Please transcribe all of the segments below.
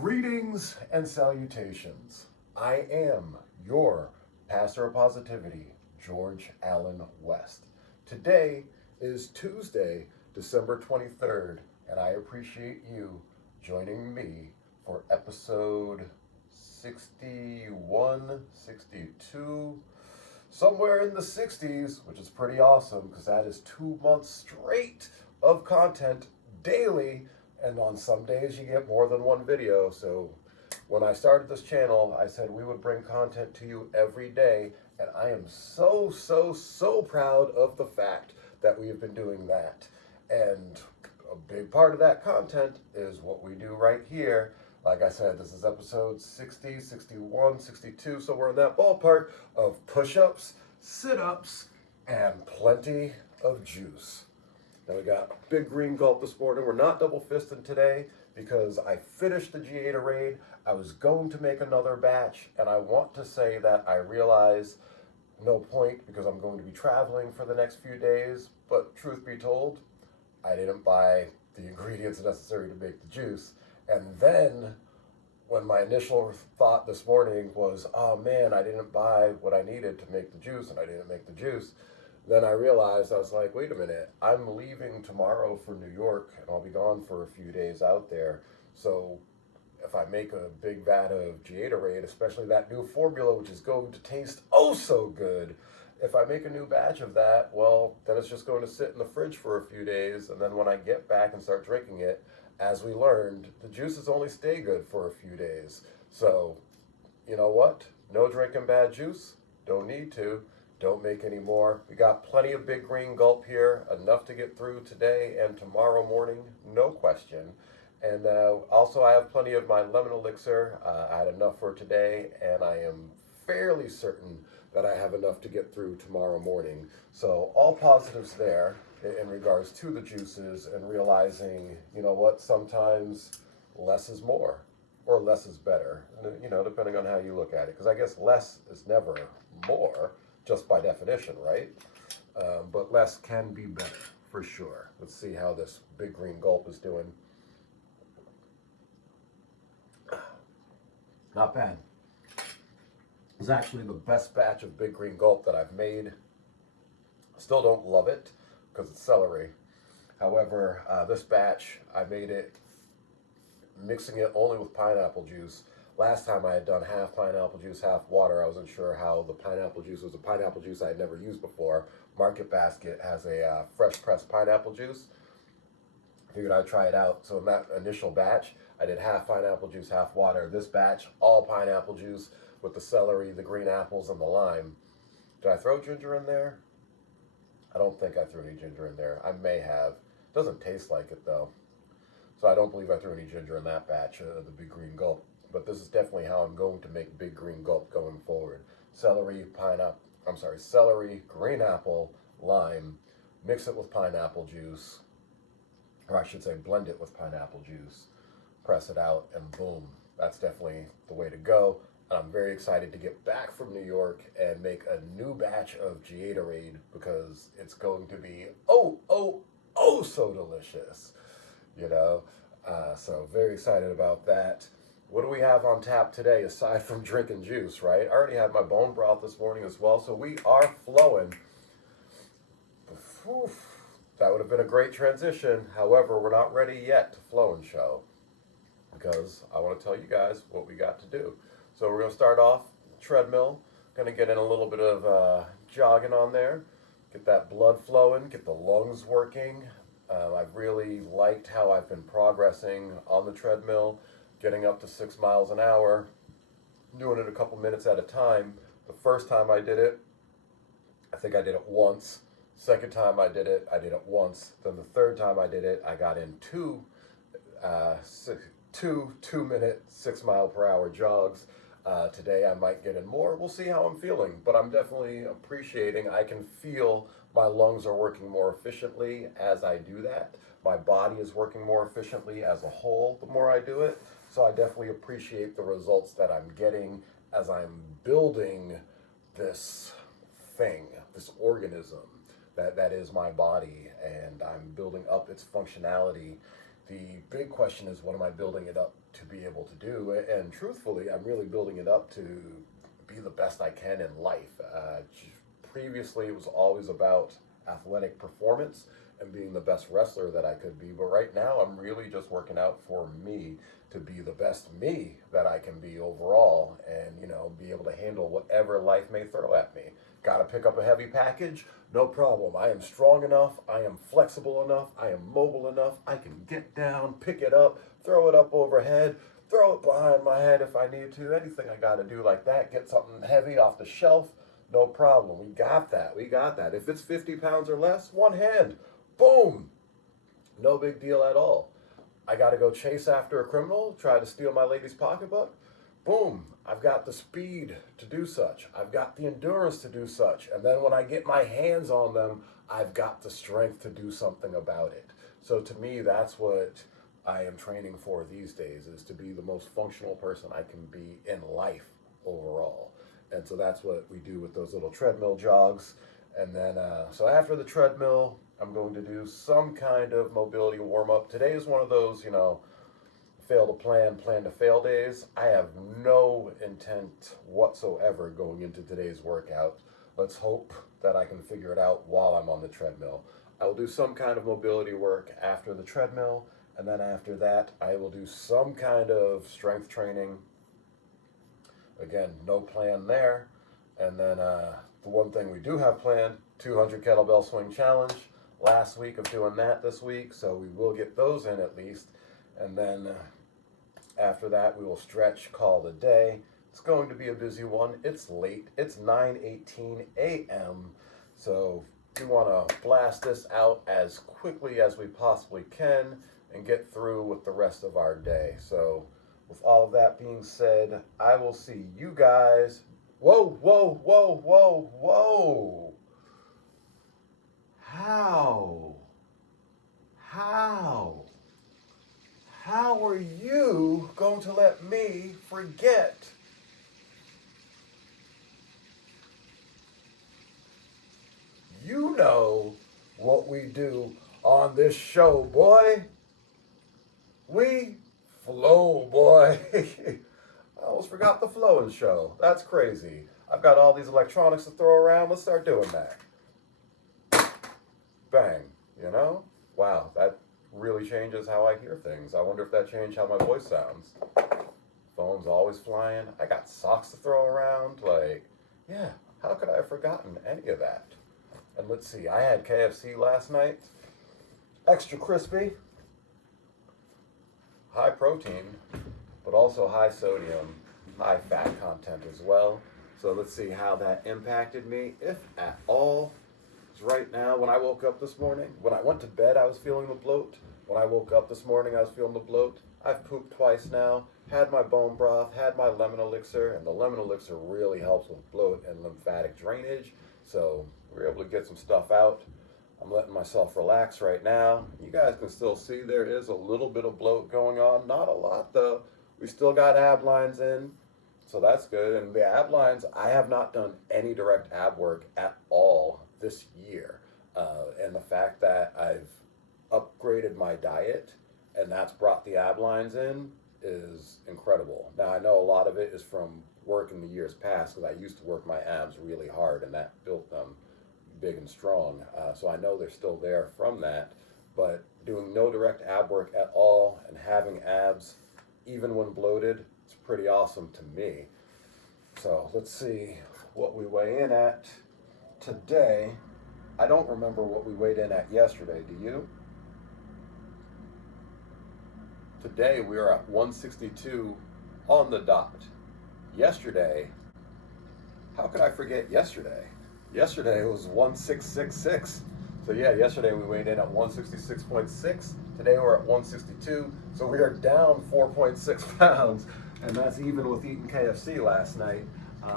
Greetings and salutations. I am your pastor of positivity, George Allen West. Today is Tuesday, December 23rd, and I appreciate you joining me for episode 61, 62, somewhere in the 60s, which is pretty awesome because that is 2 months straight of content daily. And on some days you get more than one video. So when I started this channel, I said we would bring content to you every day. And I am so proud of the fact that we have been doing that. And a big part of that content is what we do right here. Like I said, this is episode 60, 61, 62. So we're in that ballpark of push-ups, sit-ups, and plenty of juice. Now we got big green gulp this morning. We're not double fisting today because I finished the Gatorade. I was going to make another batch, and I want to say that I realize no point because I'm going to be traveling for the next few days. But truth be told, I didn't buy the ingredients necessary to make the juice. And then when my initial thought this morning was, oh man, I didn't buy what I needed to make the juice, and I didn't make the juice. Then I realized, I was like, wait a minute, I'm leaving tomorrow for New York and I'll be gone for a few days out there. So if I make a big vat of Gatorade, especially that new formula, which is going to taste oh so good, if I make a new batch of that, well, then it's just going to sit in the fridge for a few days. And then when I get back and start drinking it, as we learned, the juices only stay good for a few days. So, you know what? No drinking bad juice. Don't need to. Don't make any more. We got plenty of big green gulp here, enough to get through today and tomorrow morning, no question. And also I have plenty of my lemon elixir. I had enough for today, and I am fairly certain that I have enough to get through tomorrow morning. So all positives there in regards to the juices and realizing, you know what, sometimes less is more or less is better, you know, depending on how you look at it. Because I guess less is never more, just by definition, right? But less can be better, for sure. Let's see how this big green gulp is doing. Not bad. It's actually the best batch of big green gulp that I've made. Still don't love it, because it's celery. However, this batch, I made it mixing it only with pineapple juice. Last time I had done half pineapple juice, half water. I wasn't sure how the pineapple juice was a pineapple juice I had never used before. Market Basket has a fresh pressed pineapple juice. I figured I'd try it out. So in that initial batch, I did half pineapple juice, half water. This batch, all pineapple juice with the celery, the green apples, and the lime. Did I throw ginger in there? I don't think I threw any ginger in there. I may have. It doesn't taste like it though. So I don't believe I threw any ginger in that batch of the big green gulp. But this is definitely how I'm going to make big green gulp going forward. Celery, green apple, lime, mix it with pineapple juice, or I should say blend it with pineapple juice, press it out, and boom, that's definitely the way to go. And I'm very excited to get back from New York and make a new batch of Gatorade because it's going to be oh so delicious, you know? So very excited about that. What do we have on tap today aside from drinking juice, right? I already had my bone broth this morning as well, so we are flowing. Oof, that would have been a great transition. However, we're not ready yet to flow and show because I want to tell you guys what we got to do. So we're going to start off treadmill, going to get in a little bit of jogging on there, get that blood flowing, get the lungs working. I've really liked how I've been progressing on the treadmill, getting up to 6 miles an hour, doing it a couple minutes at a time. The first time I did it, I think I did it once. Second time I did it once. Then the third time I did it, I got in two 2-minute, 6 mile per hour jogs. Today I might get in more. We'll see how I'm feeling, but I'm definitely appreciating. I can feel my lungs are working more efficiently as I do that. My body is working more efficiently as a whole the more I do it. So I definitely appreciate the results that I'm getting as I'm building this thing, this organism that is my body, and I'm building up its functionality The big question is, what am I building it up to be able to do? And truthfully, I'm really building it up to be the best I can in life. Previously, it was always about athletic performance and being the best wrestler that I could be. But right now, I'm really just working out for me to be the best me that I can be overall, and be able to handle whatever life may throw at me. Got to pick up a heavy package? No problem. I am strong enough. I am flexible enough. I am mobile enough. I can get down, pick it up, throw it up overhead, throw it behind my head if I need to. Anything I got to do like that. Get something heavy off the shelf. No problem. We got that. We got that. If it's 50 pounds or less, one hand. Boom. No big deal at all. I got to go chase after a criminal, try to steal my lady's pocketbook. Boom. I've got the speed to do such. I've got the endurance to do such. And then when I get my hands on them, I've got the strength to do something about it. So to me, that's what I am training for these days, is to be the most functional person I can be in life overall. And so that's what we do with those little treadmill jogs. And then, so after the treadmill, I'm going to do some kind of mobility warm-up. Today is one of those, fail to plan, plan to fail days. I have no intent whatsoever going into today's workout. Let's hope that I can figure it out while I'm on the treadmill. I will do some kind of mobility work after the treadmill, and then after that, I will do some kind of strength training. Again, no plan there. And then the one thing we do have planned, 200 kettlebell swing challenge. Last week of doing that this week, so we will get those in at least. And then after that, we will stretch, call it a day. It's going to be a busy one. It's late. It's 9:18 a.m. So we want to blast this out as quickly as we possibly can and get through with the rest of our day. So with all of that being said, I will see you guys. Whoa, whoa, whoa, whoa, whoa. How are you going to let me forget? You know what we do on this show, boy. We flow, boy. I almost forgot the flowing show. That's crazy. I've got all these electronics to throw around. Let's start doing that. Bang, Wow, that really changes how I hear things. I wonder if that changed how my voice sounds. Phone's always flying. I got socks to throw around. Yeah, how could I have forgotten any of that? And let's see, I had KFC last night. Extra crispy. High protein, but also high sodium, high fat content as well. So let's see how that impacted me, if at all. Right now, when I woke up this morning, when I went to bed, I was feeling the bloat. When I woke up this morning, I was feeling the bloat. I've pooped twice now, had my bone broth, had my lemon elixir, and the lemon elixir really helps with bloat and lymphatic drainage. So we're able to get some stuff out. I'm letting myself relax right now. You guys can still see there is a little bit of bloat going on. Not a lot though. We still got ab lines in. So that's good. And the ab lines, I have not done any direct ab work at all this year. And the fact that I've upgraded my diet and that's brought the ab lines in is incredible. Now I know a lot of it is from work in the years past, because I used to work my abs really hard and that built them big and strong. So I know they're still there from that, but doing no direct ab work at all and having abs even when bloated, it's pretty awesome to me. So let's see what we weigh in at today. I don't remember what we weighed in at yesterday, do you? Today we are at 162 on the dot. Yesterday, how could I forget yesterday? Yesterday was 1666. So yeah, yesterday we weighed in at 166.6. Today we're at 162. So we are down 4.6 pounds. And that's even with eating KFC last night.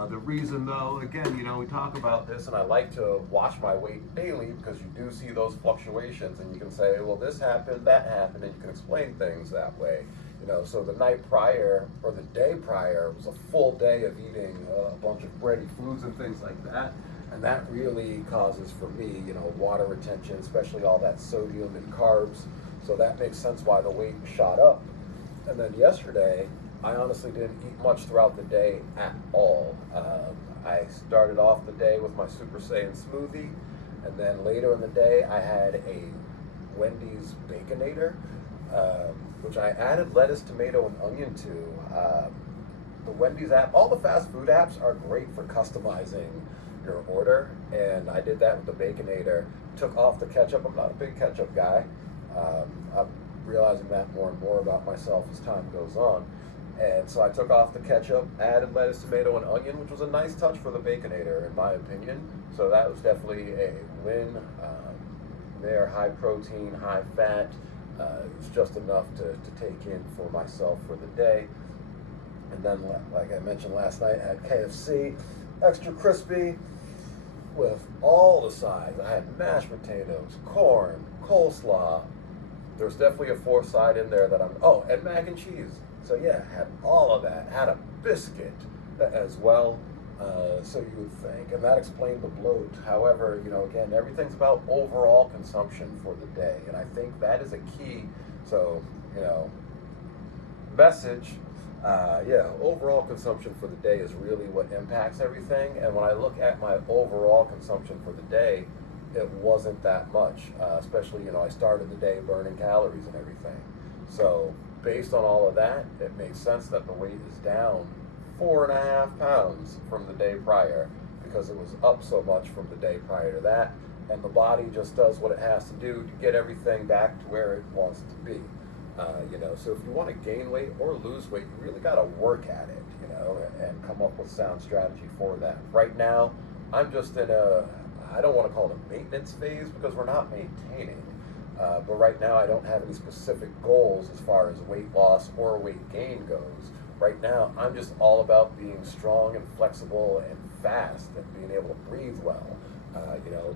The reason though, again, we talk about this and I like to watch my weight daily because you do see those fluctuations and you can say, well, this happened, that happened, and you can explain things that way. So the night prior or the day prior was a full day of eating a bunch of bready foods and things like that. And that really causes for me, water retention, especially all that sodium and carbs. So that makes sense why the weight shot up. And then yesterday, I honestly didn't eat much throughout the day at all. I started off the day with my Super Saiyan smoothie, and then later in the day, I had a Wendy's Baconator, which I added lettuce, tomato, and onion to. The Wendy's app, all the fast food apps are great for customizing your order, and I did that with the Baconator. Took off the ketchup. I'm not a big ketchup guy. I'm realizing that more and more about myself as time goes on. And so I took off the ketchup, added lettuce, tomato, and onion, which was a nice touch for the Baconator, in my opinion. So that was definitely a win. They're high protein, high fat. It was just enough to take in for myself for the day. And then, like I mentioned last night, I had KFC, extra crispy, with all the sides. I had mashed potatoes, corn, coleslaw. There's definitely a fourth side in there that and mac and cheese. So yeah, had all of that. Had a biscuit as well. So you would think, and that explained the bloat. However, again, everything's about overall consumption for the day, and I think that is a key. So, message. Overall consumption for the day is really what impacts everything. And when I look at my overall consumption for the day, it wasn't that much, especially, I started the day burning calories and everything. So based on all of that, it makes sense that the weight is down 4.5 pounds from the day prior, because it was up so much from the day prior to that. And the body just does what it has to do to get everything back to where it wants to be. So if you want to gain weight or lose weight, you really got to work at it, and come up with sound strategy for that. Right now, I'm just in I don't want to call it a maintenance phase, because we're not maintaining. But right now, I don't have any specific goals as far as weight loss or weight gain goes. Right now, I'm just all about being strong and flexible and fast and being able to breathe well.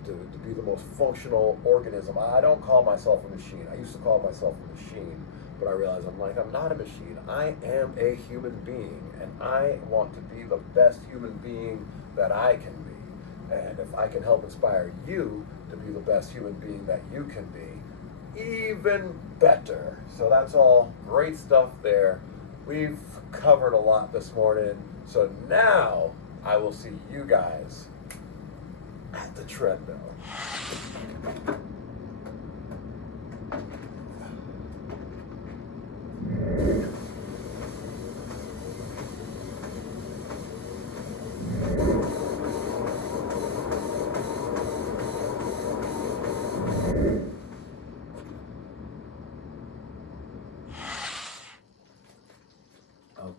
To be the most functional organism. I don't call myself a machine. I used to call myself a machine, but I realized I'm not a machine. I am a human being, and I want to be the best human being that I can be. And if I can help inspire you to be the best human being that you can be, even better. So that's all great stuff there. We've covered a lot this morning, so now I will see you guys at the treadmill.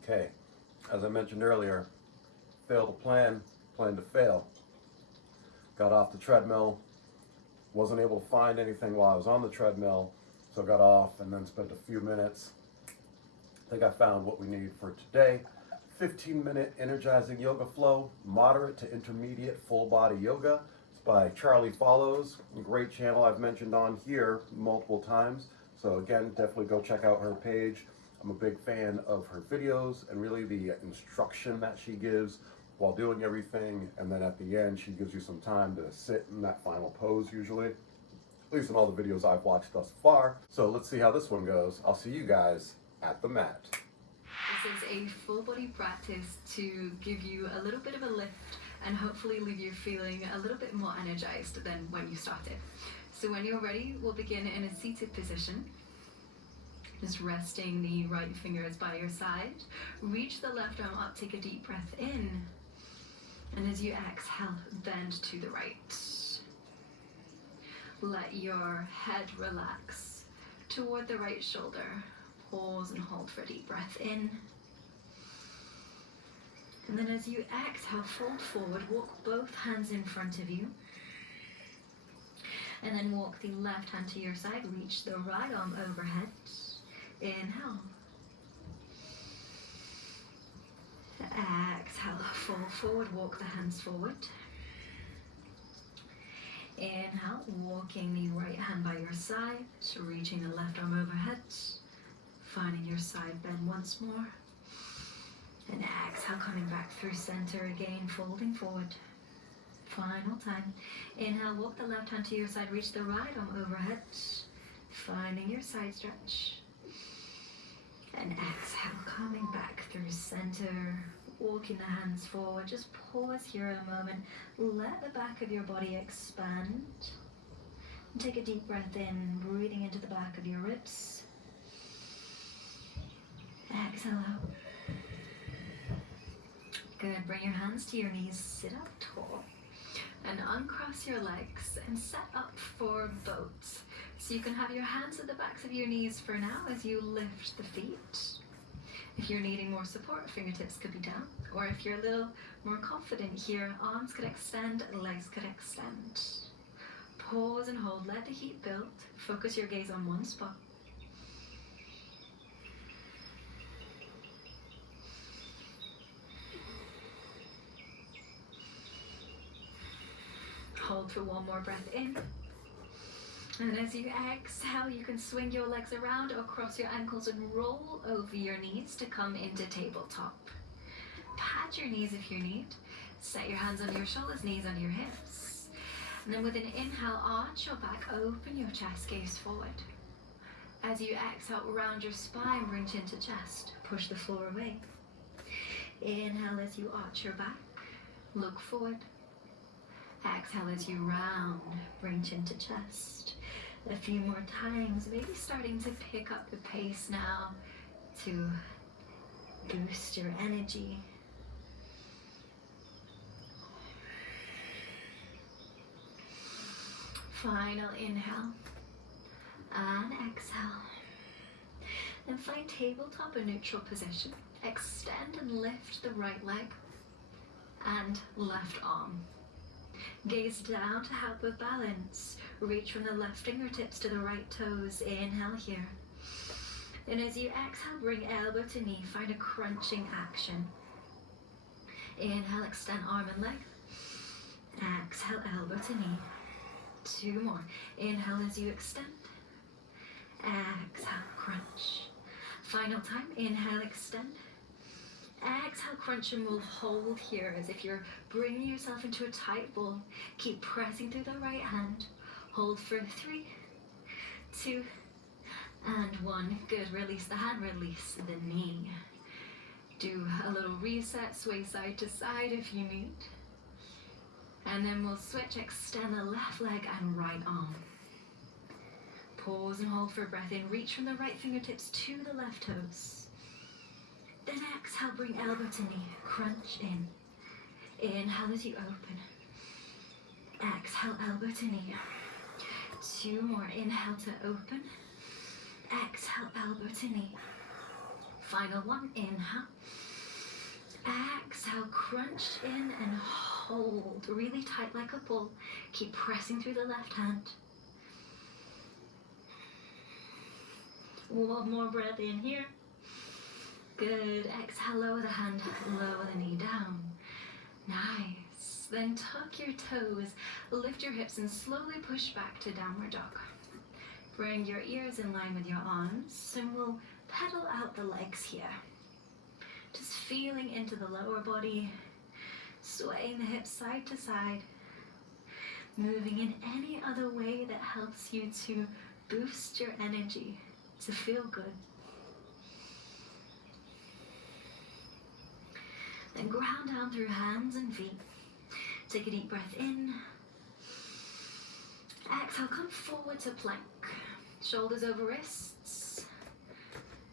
Okay, as I mentioned earlier, fail to plan to fail. Got off the treadmill, wasn't able to find anything while I was on the treadmill, so got off and then spent a few minutes. I think I found what we need for today. 15-minute energizing yoga flow, moderate to intermediate full body yoga. It's by Charlie Follows, a great channel I've mentioned on here multiple times. So again, definitely go check out her page. I'm a big fan of her videos and really the instruction that she gives while doing everything, and then at the end she gives you some time to sit in that final pose usually, at least in all the videos I've watched thus far. So let's see how this one goes. I'll see you guys at the mat. This is a full body practice to give you a little bit of a lift and hopefully leave you feeling a little bit more energized than when you started. So when you're ready, we'll begin in a seated position. Just resting the right fingers by your side. Reach the left arm up, take a deep breath in. And as you exhale, bend to the right. Let your head relax toward the right shoulder. Pause and hold for a deep breath in. And then as you exhale, fold forward, walk both hands in front of you. And then walk the left hand to your side, reach the right arm overhead. Inhale. Exhale, fall forward, walk the hands forward. Inhale, walking the right hand by your side, reaching the left arm overhead, finding your side bend once more. And exhale, coming back through center again, folding forward. Final time. Inhale, walk the left hand to your side, reach the right arm overhead. Finding your side stretch. And exhale, coming back through center, walking the hands forward. Just pause here a moment. Let the back of your body expand. And take a deep breath in, breathing into the back of your ribs. Exhale out. Good, bring your hands to your knees, sit up tall. And uncross your legs and set up for boats. So you can have your hands at the backs of your knees for now as you lift the feet. If you're needing more support, fingertips could be down. Or if you're a little more confident here, arms could extend, legs could extend. Pause and hold, let the heat build. Focus your gaze on one spot. Hold for one more breath in. And as you exhale, you can swing your legs around or cross your ankles and roll over your knees to come into tabletop. Pat your knees if you need. Set your hands under your shoulders, knees under your hips. And then with an inhale, arch your back, open your chest, gaze forward. As you exhale, round your spine, bring chin to chest. Push the floor away. Inhale as you arch your back, look forward. Exhale as you round, bring chin to chest. A few more times, maybe starting to pick up the pace now to boost your energy. Final inhale and exhale. Then find tabletop or neutral position. Extend and lift the right leg and left arm. Gaze down to help with balance. Reach from the left fingertips to the right toes. Inhale here. Then as you exhale, bring elbow to knee. Find a crunching action. Inhale, extend arm and leg. Exhale, elbow to knee. Two more. Inhale as you extend. Exhale, crunch. Final time. Inhale, extend. Exhale, crunch, and we'll hold here as if you're bringing yourself into a tight ball. Keep pressing through the right hand. Hold for 3, 2, and 1. Good. Release the hand, release the knee. Do a little reset, sway side to side if you need. And then we'll switch, extend the left leg and right arm. Pause and hold for breath in. Reach from the right fingertips to the left toes. Then exhale, bring elbow to knee, crunch in. Inhale as you open. Exhale, elbow to knee. 2 more, inhale to open. Exhale, elbow to knee. Final 1, inhale. Exhale, crunch in and hold, really tight like a bull. Keep pressing through the left hand. One more breath in here. Good. Exhale, lower the hand, lower the knee down. Nice. Then tuck your toes, lift your hips and slowly push back to downward dog. Bring your ears in line with your arms and we'll pedal out the legs here. Just feeling into the lower body, swaying the hips side to side, moving in any other way that helps you to boost your energy, to feel good. Then ground down through hands and feet. Take a deep breath in. Exhale, come forward to plank. Shoulders over wrists.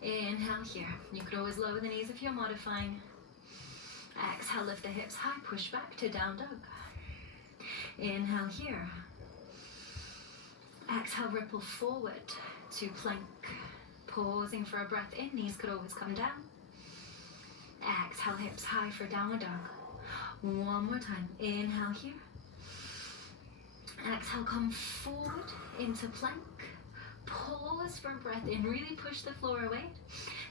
Inhale here. You could always lower the knees if you're modifying. Exhale, lift the hips high, push back to down dog. Inhale here. Exhale, ripple forward to plank. Pausing for a breath in, knees could always come down. Exhale, hips high for downward dog. One more time. Inhale here. Exhale, come forward into plank. Pause for a breath in. Really push the floor away.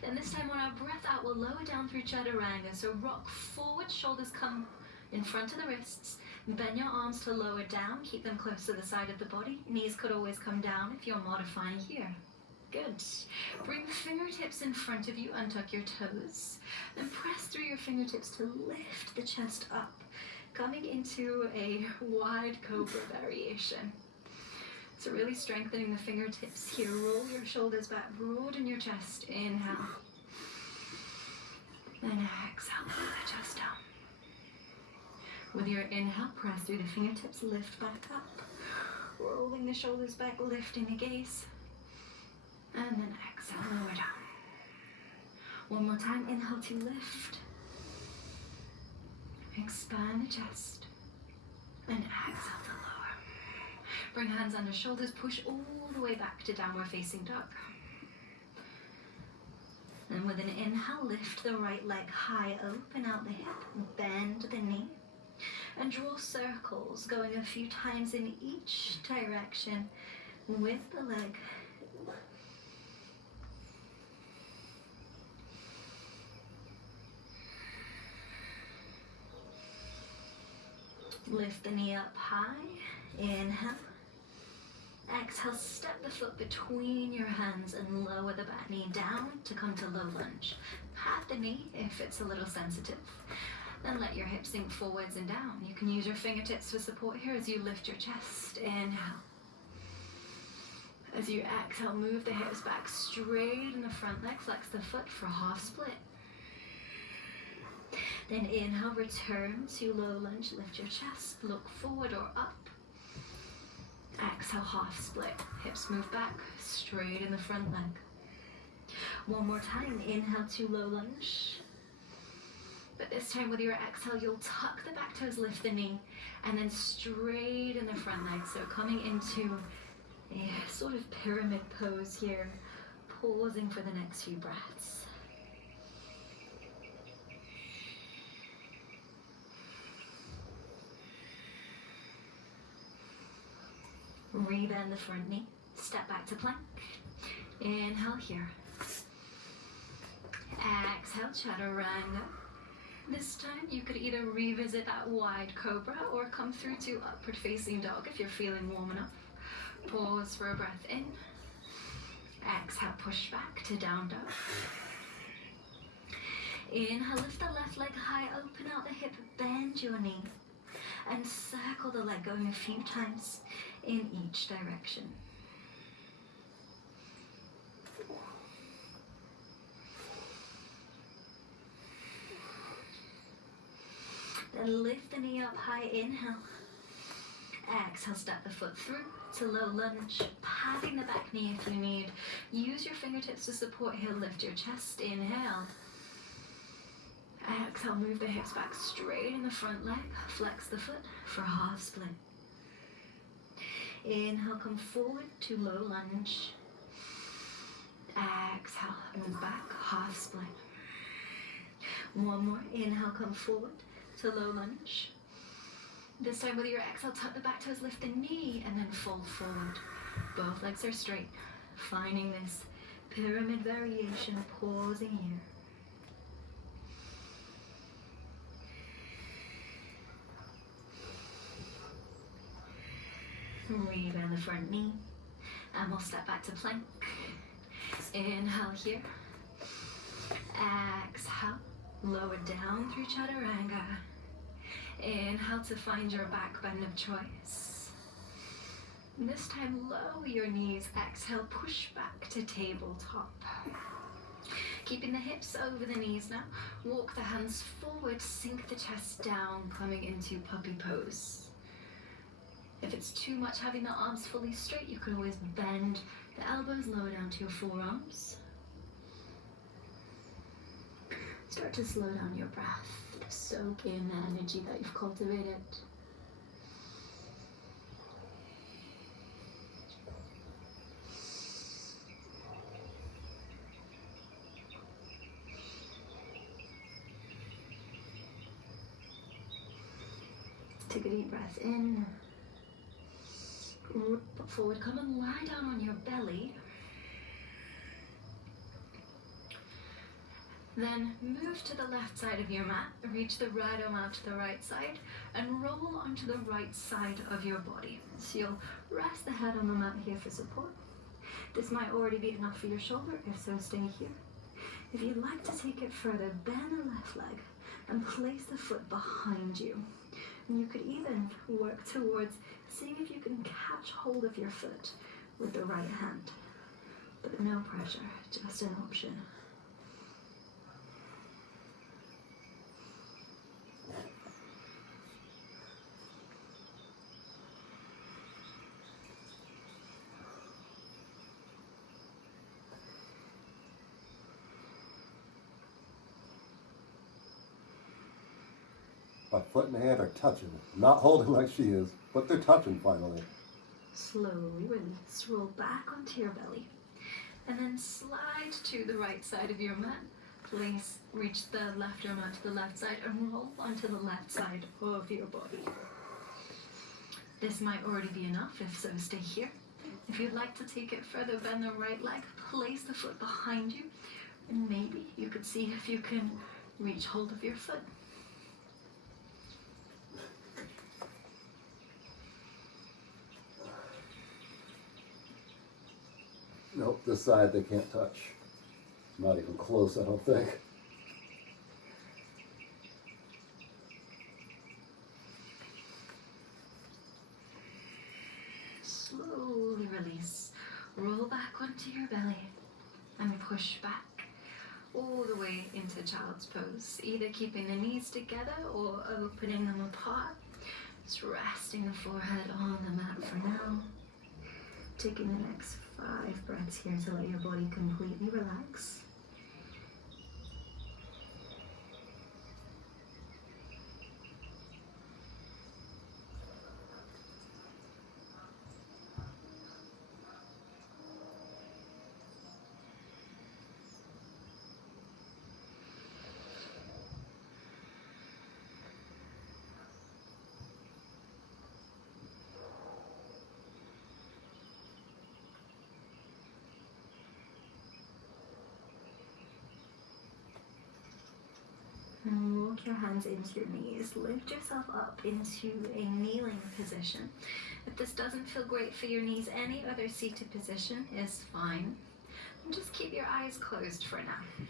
Then this time on our breath out, we'll lower down through chaturanga. So rock forward, shoulders come in front of the wrists. Bend your arms to lower down. Keep them close to the side of the body. Knees could always come down if you're modifying here. Good. Bring the fingertips in front of you, untuck your toes. Then press through your fingertips to lift the chest up, coming into a wide cobra variation. So really strengthening the fingertips here. Roll your shoulders back, broaden your chest. Inhale. Then exhale, pull the chest down. With your inhale, press through the fingertips, lift back up. Rolling the shoulders back, lifting the gaze. And then exhale, lower down. One more time, inhale to lift. Expand the chest. And exhale to lower. Bring hands under shoulders, push all the way back to downward facing dog. And with an inhale, lift the right leg high, open out the hip, bend the knee. And draw circles, going a few times in each direction with the leg. Lift the knee up high, inhale. Exhale, step the foot between your hands and lower the back knee down to come to low lunge. Pat the knee if it's a little sensitive. Then let your hips sink forwards and down. You can use your fingertips for support here as you lift your chest. Inhale. As you exhale, move the hips back straight in the front leg. Flex the foot for half split. Then inhale, return to low lunge. Lift your chest, look forward or up. Exhale, half split. Hips move back, straight in the front leg. One more time, inhale to low lunge. But this time with your exhale, you'll tuck the back toes, lift the knee, and then straight in the front leg. So coming into a sort of pyramid pose here, pausing for the next few breaths. Rebend the front knee, step back to plank. Inhale here. Exhale, chaturanga. This time you could either revisit that wide cobra or come through to upward facing dog if you're feeling warm enough. Pause for a breath in. Exhale, push back to down dog. Inhale, lift the left leg high, open out the hip, bend your knee. And circle the leg, going a few times in each direction. Then lift the knee up high, inhale. Exhale, step the foot through to low lunge, patting the back knee if you need. Use your fingertips to support here, lift your chest, inhale. Exhale, move the hips back straight in the front leg, flex the foot for half split. Inhale, come forward to low lunge. Exhale, move back, half split. One more, inhale, come forward to low lunge. This time with your exhale, tuck the back toes, lift the knee, and then fold forward. Both legs are straight. Finding this pyramid variation, pausing here. Rebend the front knee, and we'll step back to plank. Inhale here. Exhale, lower down through chaturanga. Inhale to find your back bend of choice. This time, lower your knees. Exhale, push back to tabletop. Keeping the hips over the knees now. Walk the hands forward, sink the chest down, coming into puppy pose. If it's too much having the arms fully straight, you can always bend the elbows lower down to your forearms. Start to slow down your breath. Soak in the energy that you've cultivated. Take a deep breath in. Root forward, come and lie down on your belly. Then move to the left side of your mat, reach the right arm out to the right side, and roll onto the right side of your body. So you'll rest the head on the mat here for support. This might already be enough for your shoulder, if so, stay here. If you'd like to take it further, bend the left leg and place the foot behind you. And you could even work towards seeing if you can catch hold of your foot with the right hand. But no pressure, just an option. My foot and hand are touching. Not holding like she is, but they're touching finally. Slowly release, roll back onto your belly. And then slide to the right side of your mat. Reach the left arm out to the left side and roll onto the left side of your body. This might already be enough, if so, stay here. If you'd like to take it further, bend the right leg, place the foot behind you, and maybe you could see if you can reach hold of your foot. Nope, this side they can't touch. Not even close, I don't think. Slowly release. Roll back onto your belly and push back all the way into child's pose, either keeping the knees together or opening them apart. Just resting the forehead on the mat for now. Taking the next 5 breaths here to let your body completely relax. And walk your hands into your knees. Lift yourself up into a kneeling position. If this doesn't feel great for your knees, any other seated position is fine. And just keep your eyes closed for now.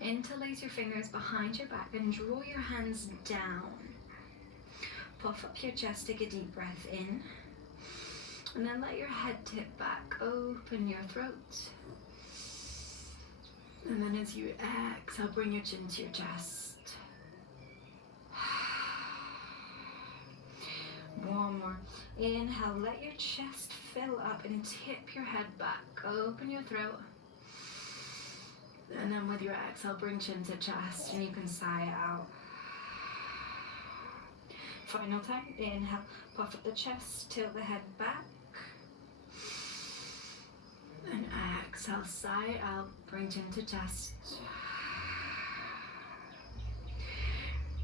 Interlace your fingers behind your back and draw your hands down. Puff up your chest, take a deep breath in. And then let your head tip back, open your throat. And then as you exhale, bring your chin to your chest. One more. Inhale, let your chest fill up and tip your head back. Open your throat. And then with your exhale, bring chin to chest and you can sigh it out. Final time. Inhale, puff up the chest, tilt the head back. And exhale, sigh it out, bring chin to chest.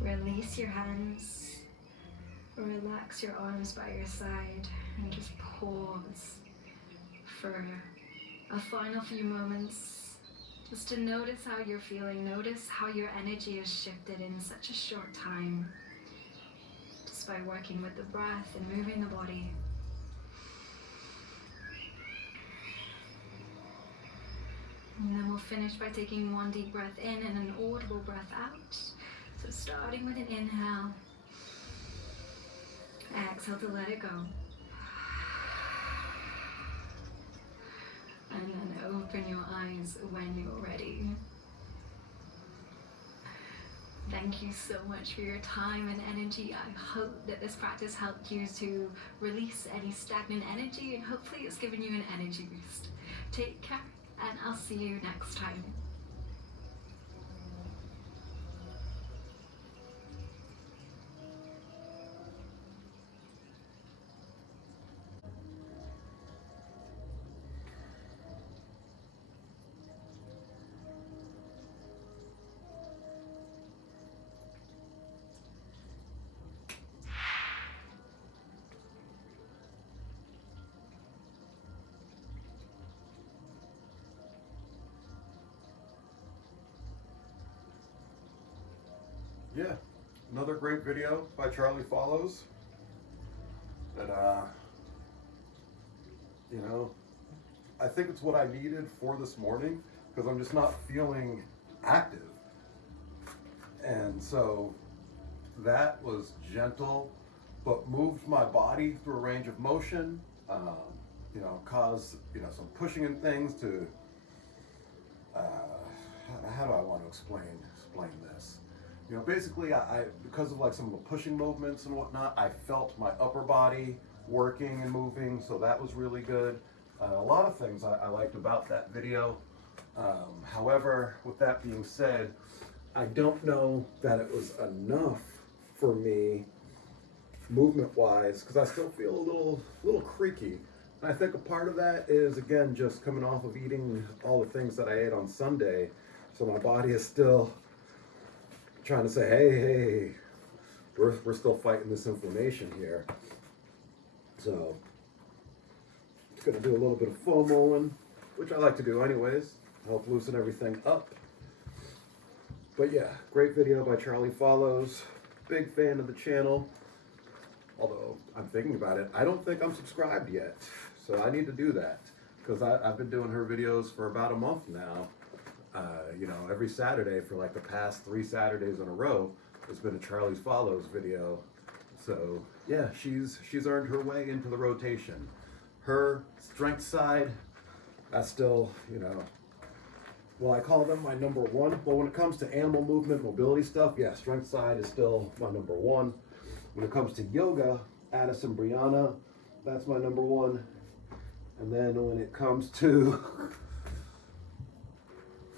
Release your hands. Relax your arms by your side and just pause for a final few moments. Just to notice how you're feeling. Notice how your energy has shifted in such a short time. Just by working with the breath and moving the body. And then we'll finish by taking one deep breath in and an audible breath out. So starting with an inhale. Exhale to let it go. And then open your eyes when you're ready. Thank you so much for your time and energy. I hope that this practice helped you to release any stagnant energy and hopefully it's given you an energy boost. Take care. And I'll see you next time. Yeah, another great video by Charlie Follows. And, you know, I think it's what I needed for this morning because I'm just not feeling active. And so that was gentle, but moved my body through a range of motion. Caused some pushing and things to. How do I want to explain this? Basically, I because of like some of the pushing movements and whatnot, I felt my upper body working and moving, so that was really good. A lot of things I liked about that video. However, with that being said, I don't know that it was enough for me movement-wise, because I still feel a little creaky. And I think a part of that is, again, just coming off of eating all the things that I ate on Sunday. So my body is still trying to say, hey, we're still fighting this inflammation here. So it's going to do a little bit of FOMOing, which I like to do anyways, help loosen everything up. But yeah, great video by Charlie Follows. Big fan of the channel. Although I'm thinking about it, I don't think I'm subscribed yet. So I need to do that, because I've been doing her videos for about a month now. Every Saturday for like the past 3 Saturdays in a row, there's been a Charlie Follows video. So yeah, she's earned her way into the rotation. Her strength side, that's still, well, I call them my number one. Well, when it comes to animal movement, mobility stuff, yeah, strength side is still my number one. When it comes to yoga, Addison Brianna, that's my number one. And then when it comes to,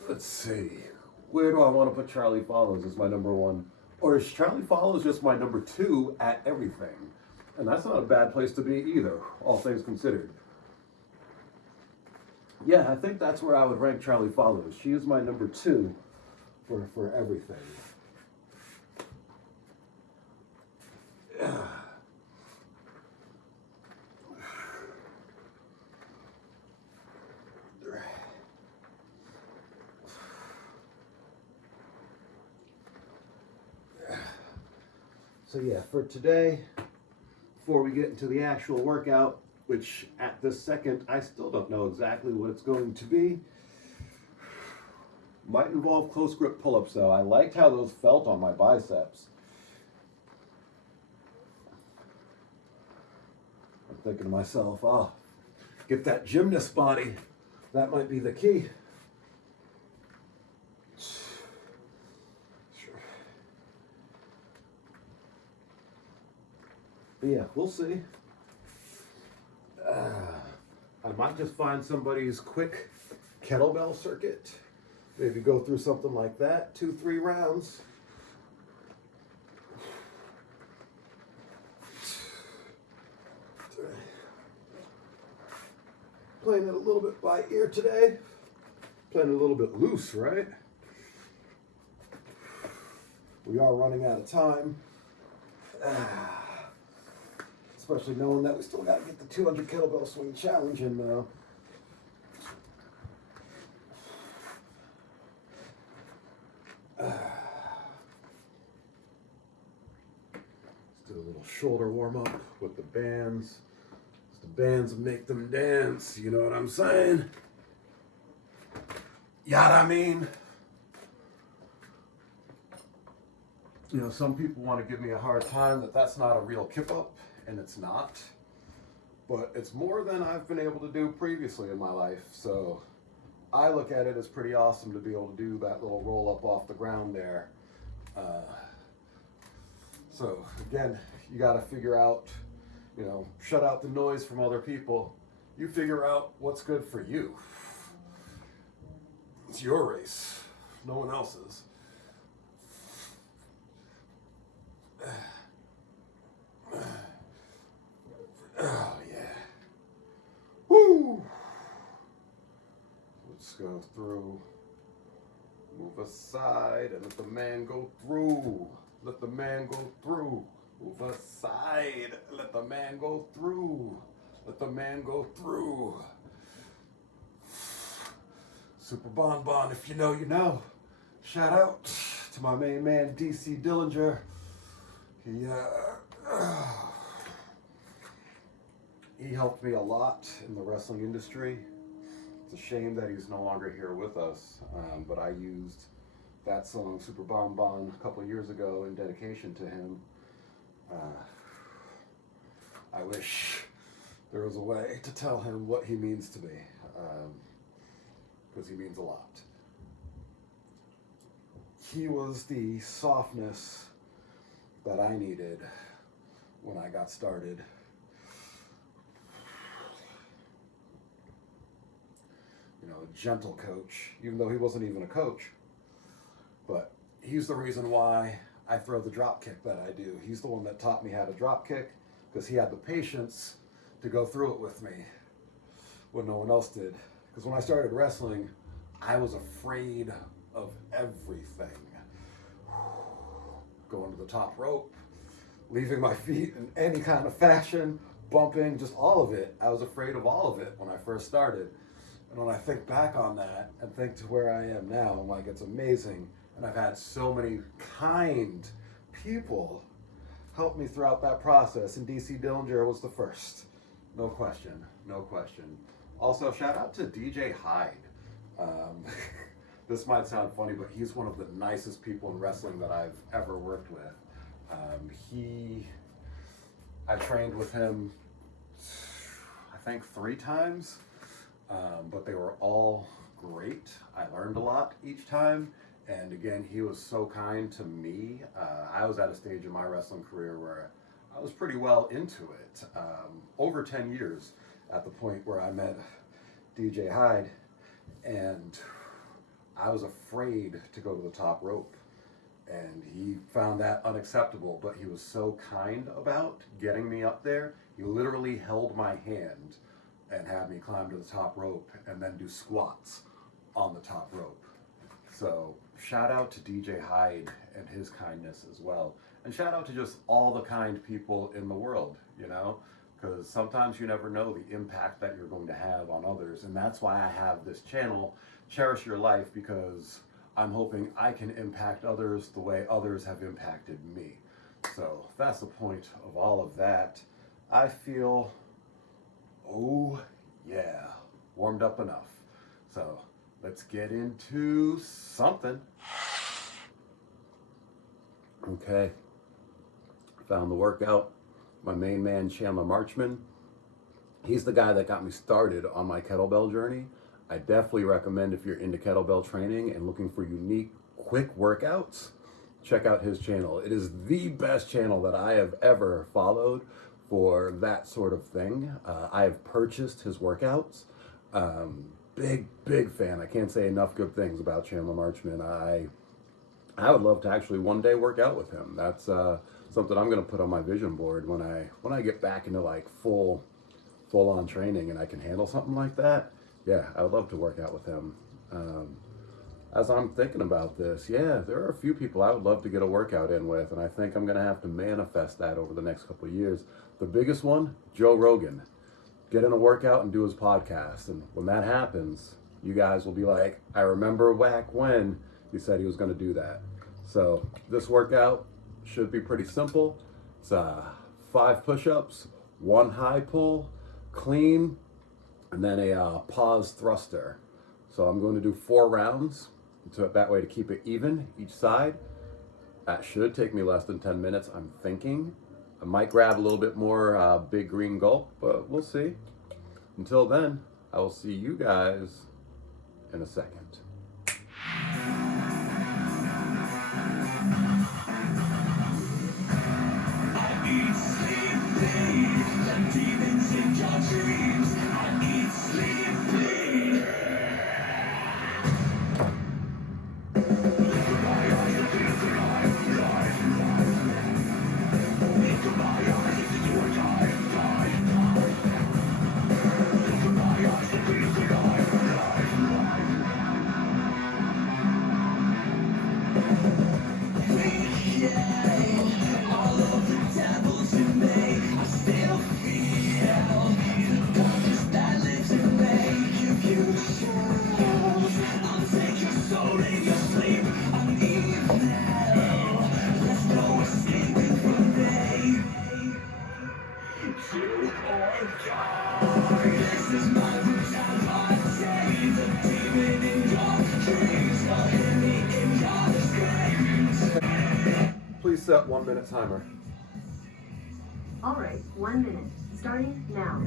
let's see, where do I want to put Charlie Follows as my number one? Or is Charlie Follows just my number 2 at everything? And that's not a bad place to be either, all things considered. Yeah, I think that's where I would rank Charlie Follows. She is my number 2 for everything. So yeah, for today, before we get into the actual workout, which at this second, I still don't know exactly what it's going to be. Might involve close grip pull-ups though. I liked how those felt on my biceps. I'm thinking to myself, get that gymnast body. That might be the key. But yeah, we'll see. I might just find somebody's quick kettlebell circuit. Maybe go through something like that, 2-3 rounds. Playing it a little bit by ear today. Playing it a little bit loose, right? We are running out of time. Especially knowing that we still got to get the 200 kettlebell swing challenge in now. Let's do a little shoulder warm up with the bands. The bands make them dance, you know what I'm saying? Yeah, I mean. Some people want to give me a hard time that that's not a real kip up. And it's not, but it's more than I've been able to do previously in my life. So I look at it as pretty awesome to be able to do that little roll up off the ground there. So again, you got to figure out, shut out the noise from other people. You figure out what's good for you. It's your race, no one else's. Oh, yeah. Woo! Let's go through. Move aside and let the man go through. Let the man go through. Move aside. Let the man go through. Let the man go through. Super Bon Bon, if you know, you know. Shout out to my main man, DC Dillinger. He helped me a lot in the wrestling industry. It's a shame that he's no longer here with us, but I used that song Super Bon Bon a couple years ago in dedication to him. I wish there was a way to tell him what he means to me, because he means a lot. He was the softness that I needed when I got started. You know, a gentle coach, even though he wasn't even a coach. But he's the reason why I throw the drop kick that I do. He's the one that taught me how to drop kick, because he had the patience to go through it with me when no one else did. Because when I started wrestling, I was afraid of everything. Going to the top rope, leaving my feet in any kind of fashion, bumping, just all of it. I was afraid of all of it when I first started. And when I think back on that and think to where I am now, I'm like, it's amazing. And I've had so many kind people help me throughout that process. And DC Dillinger was the first. No question, no question. Also, shout out to DJ Hyde. This might sound funny, but he's one of the nicest people in wrestling that I've ever worked with. I trained with him, I think 3 times, but they were all great. I learned a lot each time. And again, he was so kind to me. I was at a stage in my wrestling career where I was pretty well into it. Over 10 years at the point where I met DJ Hyde, and I was afraid to go to the top rope. And he found that unacceptable, but he was so kind about getting me up there. He literally held my hand and had me climb to the top rope and then do squats on the top rope. So shout out to DJ Hyde and his kindness as well. And shout out to just all the kind people in the world, you know, because sometimes you never know the impact that you're going to have on others. And that's why I have this channel, Cherish Your Life, because I'm hoping I can impact others the way others have impacted me. So that's the point of all of that. I feel, oh yeah, warmed up enough. So let's get into something. Okay, found the workout. My main man, Chandler Marchman, he's the guy that got me started on my kettlebell journey. I definitely recommend, if you're into kettlebell training and looking for unique, quick workouts, check out his channel. It is the best channel that I have ever followed for that sort of thing. I have purchased his workouts. Big fan. I can't say enough good things about Chandler Marchman. I would love to actually one day work out with him. That's something I'm gonna put on my vision board when I get back into like full on training and I can handle something like that. Yeah, I would love to work out with him. As I'm thinking about this, yeah, there are a few people I would love to get a workout in with, and I think I'm gonna have to manifest that over the next couple of years. The biggest one, Joe Rogan. Get in a workout and do his podcast. And when that happens, you guys will be like, I remember back when he said he was gonna do that. So this workout should be pretty simple. It's 5 push-ups, 1 high pull, clean, and then a pause thruster. So I'm going to do 4 rounds, so that way to keep it even each side. That should take me less than 10 minutes, I'm thinking. I might grab a little bit more big green gulp, but we'll see. Until then, I will see you guys in a second. Demons in your dreams. I eat, sleep, bleed. Look at my eyes, you feel that I'm alive. Look at my eyes, this is your time. Look at my eyes, you feel that I'm alive. All of the devils in me, I still feel the darkness. set 1 minute timer. All right, 1 minute. Starting now.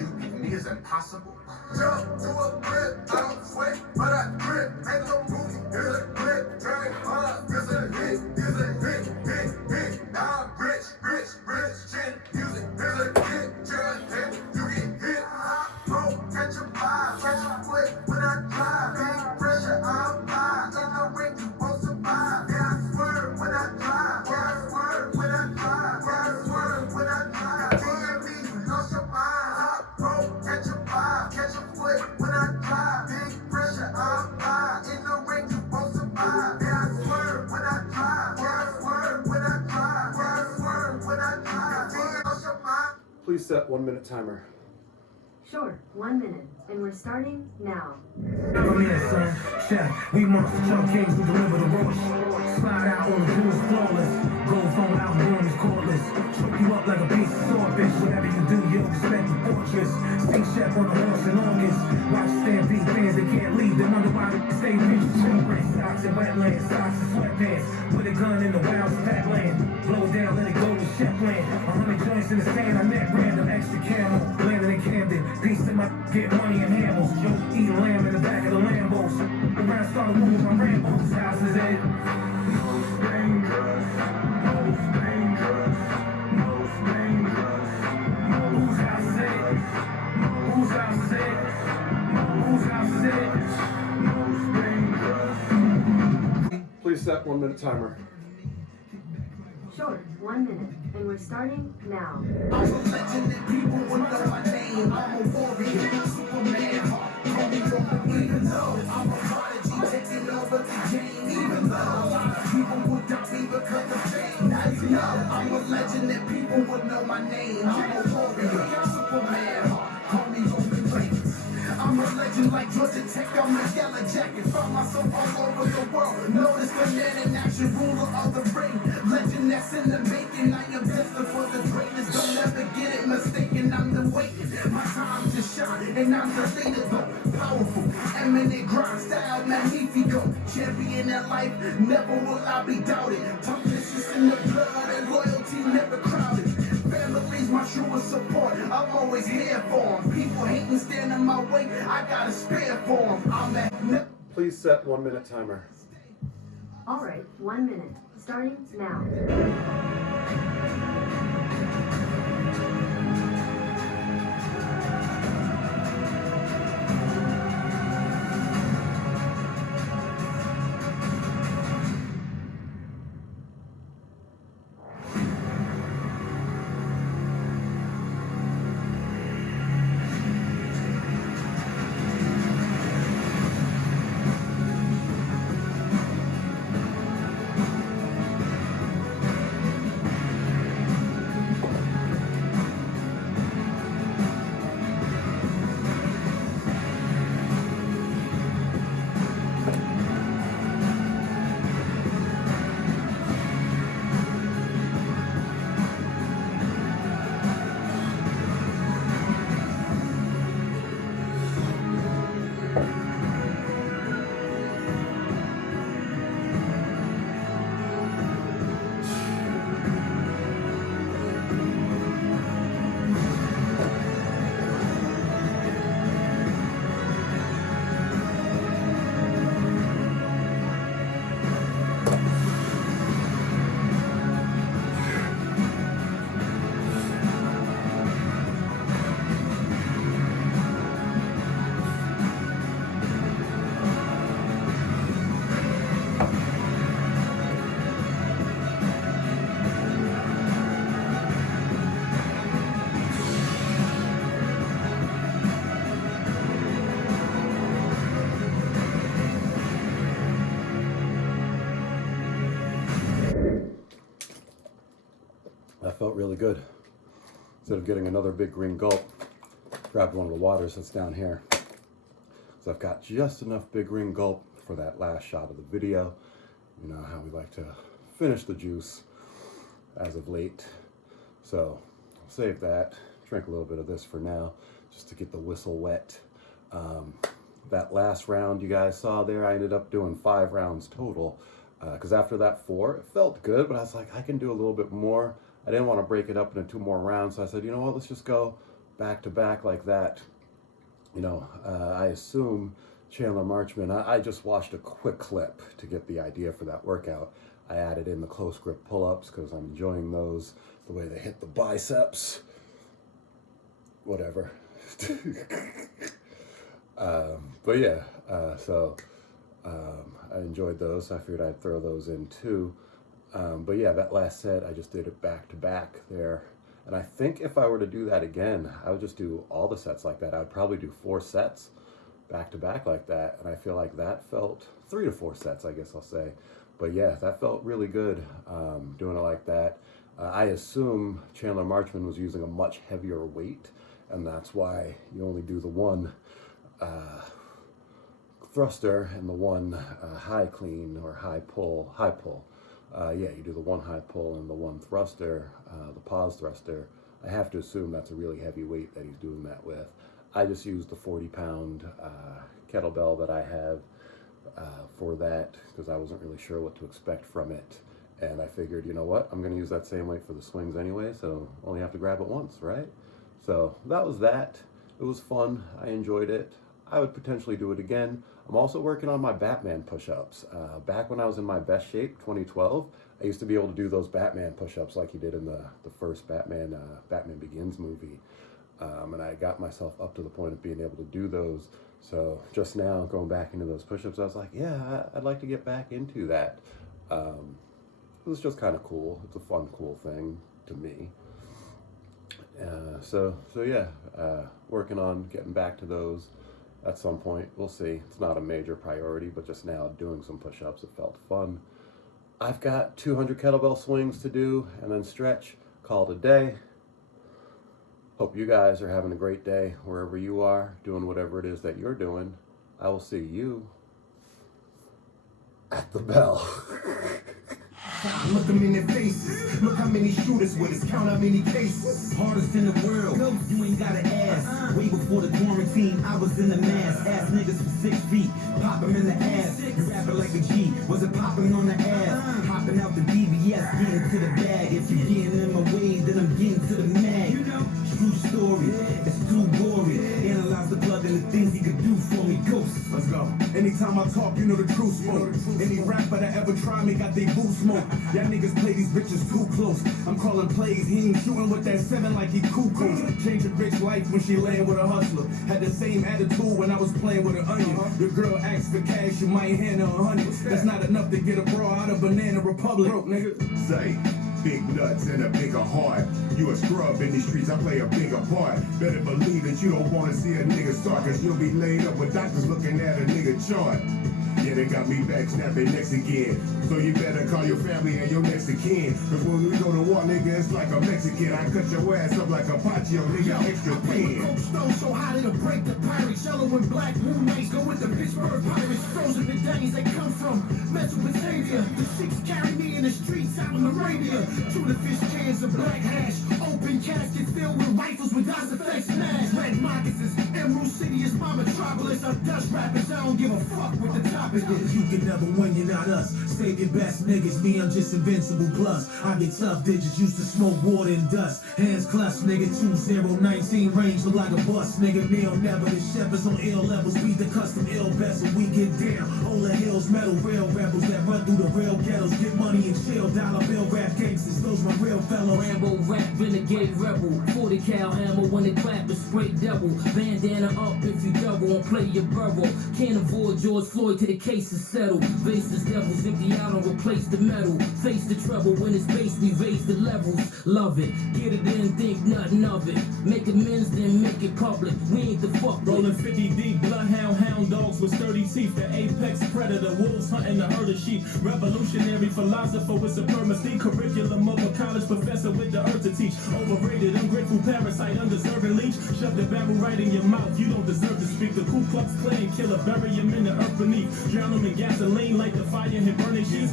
You beat me is impossible. Jump to a grip, I don't sweat, but I grip. Ain't no movie, here's a clip. Turn hard, here's a hit, hit. I'm rich, chin, music, here's a hit. Just hit, you get hit. Bro, catch a vibe, catch a foot when I drive. Big pressure, I'm high. In the ring, you won't survive. Yeah, I swerve when I drive. Yeah, I swerve when I drive. Yeah, I swerve when I drive. Lost your mind, hot bro, catch a vibe, catch a foot when I drive. Big pressure, I'm high. In the ring, you won't survive. Yeah, I swerve when I drive. Yeah, I swerve when I drive. Yeah, I swerve when I drive. Lost your mind. Please set 1 minute timer. Sure, 1 minute. And we're starting now. I'm here, son. Chef, we monster truck kings who deliver the roast. Slide out on the crew is flawless. Gold phone out, room is cordless. Choke you up like a piece of swordfish. Whatever you do, you'll respect the fortress. Stay chef on the horse in August. Watch stampede fans that can't leave. They wonder why they stay rich. Children, socks and wetlands, socks and sweatpants. With a gun in the wild fat land. Blow it down, let it go to chef land. 100 joints in the sand, I net random. Extra camel, landing in Camden. Piece to my get money and hamels. Yo, eating lamb in the back of the Lambos. Around started moving my Rambos. House is it. Most dangerous, most dangerous, most dangerous. Whose house is it? Whose house is it? Whose house is it? Most dangerous. Please set 1 minute timer. Sure, 1 minute. And we're starting now. I'm a legend that people would know my name. I'm a warrior, Superman, call me Roman. Even though I'm a prodigy, taking over the game. Even though a lot of people would doubt me because of fame. Now you know I'm a legend that people would know my name. I'm a warrior, Superman, call me Roman Reigns. I'm a legend like Georgia Tech, I'm a yellow jacket. Found myself all over the world. Notice the man in action, ruler of the ring. Legend that's in the making. I am destined for the greatness. Don't ever get it mistaken. I'm the waiting. My time to shine, and I'm the leader though. Powerful, eminent grind style, magnifico. Champion in life, never will I be doubted. Toughness is in the blood, and loyalty never crowded. Family's my truest support. I'm always here for them. People hating, stand in my way. I got a spare for them. I'm at Please set 1 minute timer. All right, 1 minute. Starting now. That felt really good. Instead of getting another big green gulp, grabbed one of the waters that's down here. So I've got just enough big green gulp for that last shot of the video. You know how we like to finish the juice as of late. So I'll save that, drink a little bit of this for now, just to get the whistle wet. That last round you guys saw there, I ended up doing 5 rounds total. Because after that 4, it felt good, but I was like, I can do a little bit more. I didn't want to break it up into 2 more rounds, so I said, you know what, let's just go back to back like that. I assume Chandler Marchman, I just watched a quick clip to get the idea for that workout. I added in the close grip pull-ups because I'm enjoying those, the way they hit the biceps. Whatever. But yeah, I enjoyed those. So I figured I'd throw those in too. But yeah, that last set, I just did it back to back there. And I think if I were to do that again, I would just do all the sets like that. I'd probably do 4 sets back to back like that. And I feel like that felt 3 to 4 sets, I guess I'll say. But yeah, that felt really good doing it like that. I assume Chandler Marchman was using a much heavier weight, and that's why you only do the 1 thruster and the 1 high clean or high pull. You do the 1 high pull and the 1 thruster, the pause thruster. I have to assume that's a really heavy weight that he's doing that with. I just used the 40-pound kettlebell that I have for that because I wasn't really sure what to expect from it. And I figured, you know what, I'm going to use that same weight for the swings anyway, so only have to grab it once, right? So that was that. It was fun. I enjoyed it. I would potentially do it again. I'm also working on my Batman push-ups. Back when I was in my best shape, 2012, I used to be able to do those Batman push-ups like he did in the first Batman Begins movie. And I got myself up to the point of being able to do those. So just now, going back into those push-ups, I was like, yeah, I'd like to get back into that. It was just kind of cool. It's a fun, cool thing to me. Working on getting back to those at some point. We'll see. It's not a major priority, but just now doing some push-ups, it felt fun. I've got 200 kettlebell swings to do and then stretch, call it a day. Hope you guys are having a great day wherever you are, doing whatever it is that you're doing. I will see you at the bell. Look them in their faces. Look how many shooters with us. Count how many cases. Hardest in the world, you ain't gotta ask. Way before the quarantine, I was in the mask. Ass niggas for 6 feet, pop 'em in the ass. You rapping like a G, was it popping on the ass? Hopping out the BBS, getting to the bag. If you getting in my way, then I'm getting to the mag. True story, it's too gory. Analyze the plug and the things he could do for me. Ghost. Let's go. Anytime I talk, you know the truth smoke. Any rapper that ever tried me got they boot smoke. Y'all niggas play these bitches too close. I'm calling plays, he ain't shooting with that 7 like he cuckoo. Changed a bitch life when she laying with a hustler. Had the same attitude when I was playing with an onion. Your girl asks for cash, you might hand her 100. That's not enough to get a bra out of Banana Republic. Broke nigga. Say, big nuts and a bigger heart. You a scrub in these streets, I play a bigger part. Better believe that you don't wanna see a nigga start, cause you'll be laid up with doctors looking at a nigga chart. Yeah, they got me back snapping next again. So you better call your family and your next of kin. Cause when we go to war, nigga, it's like a Mexican. I cut your ass up like a Pacho, nigga, extra thin. Cold stone so hot it'll break the pirates. Yellow and black moon nights go with the Pittsburgh Pirates. Frozen medallions they come from Mesopotamia. The Sikhs carry me in the streets out in Arabia. Tuna fish cans of black hash. Open casket filled with rifles with DOS effects smash. Red moccasins. Emerald City is my metropolis. I'm Dutch rappers, I don't give a fuck what the topic is. You can never win, you're not us. Save your best niggas, me, I'm just invincible. Plus, I get tough digits, used to smoke water and dust. Hands clutch, nigga, 2019 range look like a bus, nigga. Meal never, the shepherds on ill levels. Be the custom ill best, and we get down. All the hills, metal, real rebels that run through the real ghettos. Get money and chill, dollar bill rap gangsters, those my real fellows. Rambo rap, renegade rebel. 40 cal ammo when they clap is straight double. Bandana up if you double and play your burrow. Can't avoid George Floyd till the case is settled. Baseless devils empty out and replace the metal. Face the trouble when it's bass, we raise the levels. Love it, get it in, think nothing of it. Make amends, then make it public. We ain't the fuck with. Rolling 50 deep, bloodhound, hound dogs with sturdy teeth. The apex predator, wolves hunting the herd of sheep. Revolutionary philosopher with supremacy. Curriculum of a college professor with the earth to teach. Overrated, ungrateful parasite, undeserving leech. Shove the barrel right in your mouth, you don't deserve to speak. The Ku Klux Klan killer, bury him in the earth beneath. Drown him in gasoline like the fire and burning sheets.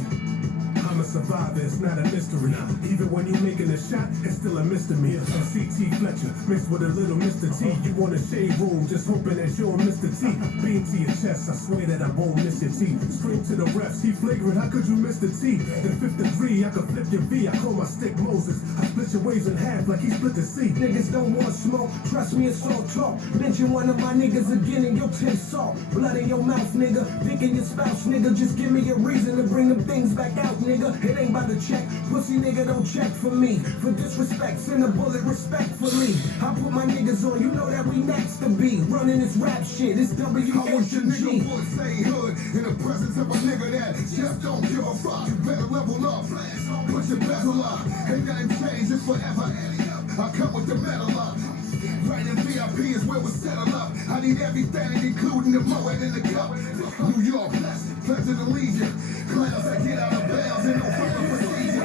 survivor, it's not a mystery. Even when you making a shot, it's still a misdemeanor. A CT Fletcher mixed with a little Mr. T. You want a shade room, just hoping that you're Mr. T. Beam to your chest, I swear that I won't miss your T. Straight to the refs, he flagrant, how could you miss the T? The fifth degree, I could flip your V, I call my stick Moses. I split your waves in half like he split the sea. Niggas don't want smoke, trust me, it's all talk. Mention one of my niggas again and your taste salt. Blood in your mouth, nigga. Picking your spouse, nigga. Just give me a reason to bring them things back out, nigga. It ain't by the check. Pussy nigga don't check for me. For disrespect, send a bullet respectfully. I put my niggas on, you know that we next to be. Running this rap shit, it's I wish a WHG. nigga would say hood in the presence of a nigga that just don't give a fuck. You better level up, put your bezel up. Ain't nothing changed, it's forever. I come with the metal up. Right in VIP is where we settle up. I need everything, including the Moet in the cup. New York, pledge of the Legion. Clowns that get out of bounds and no further procedure.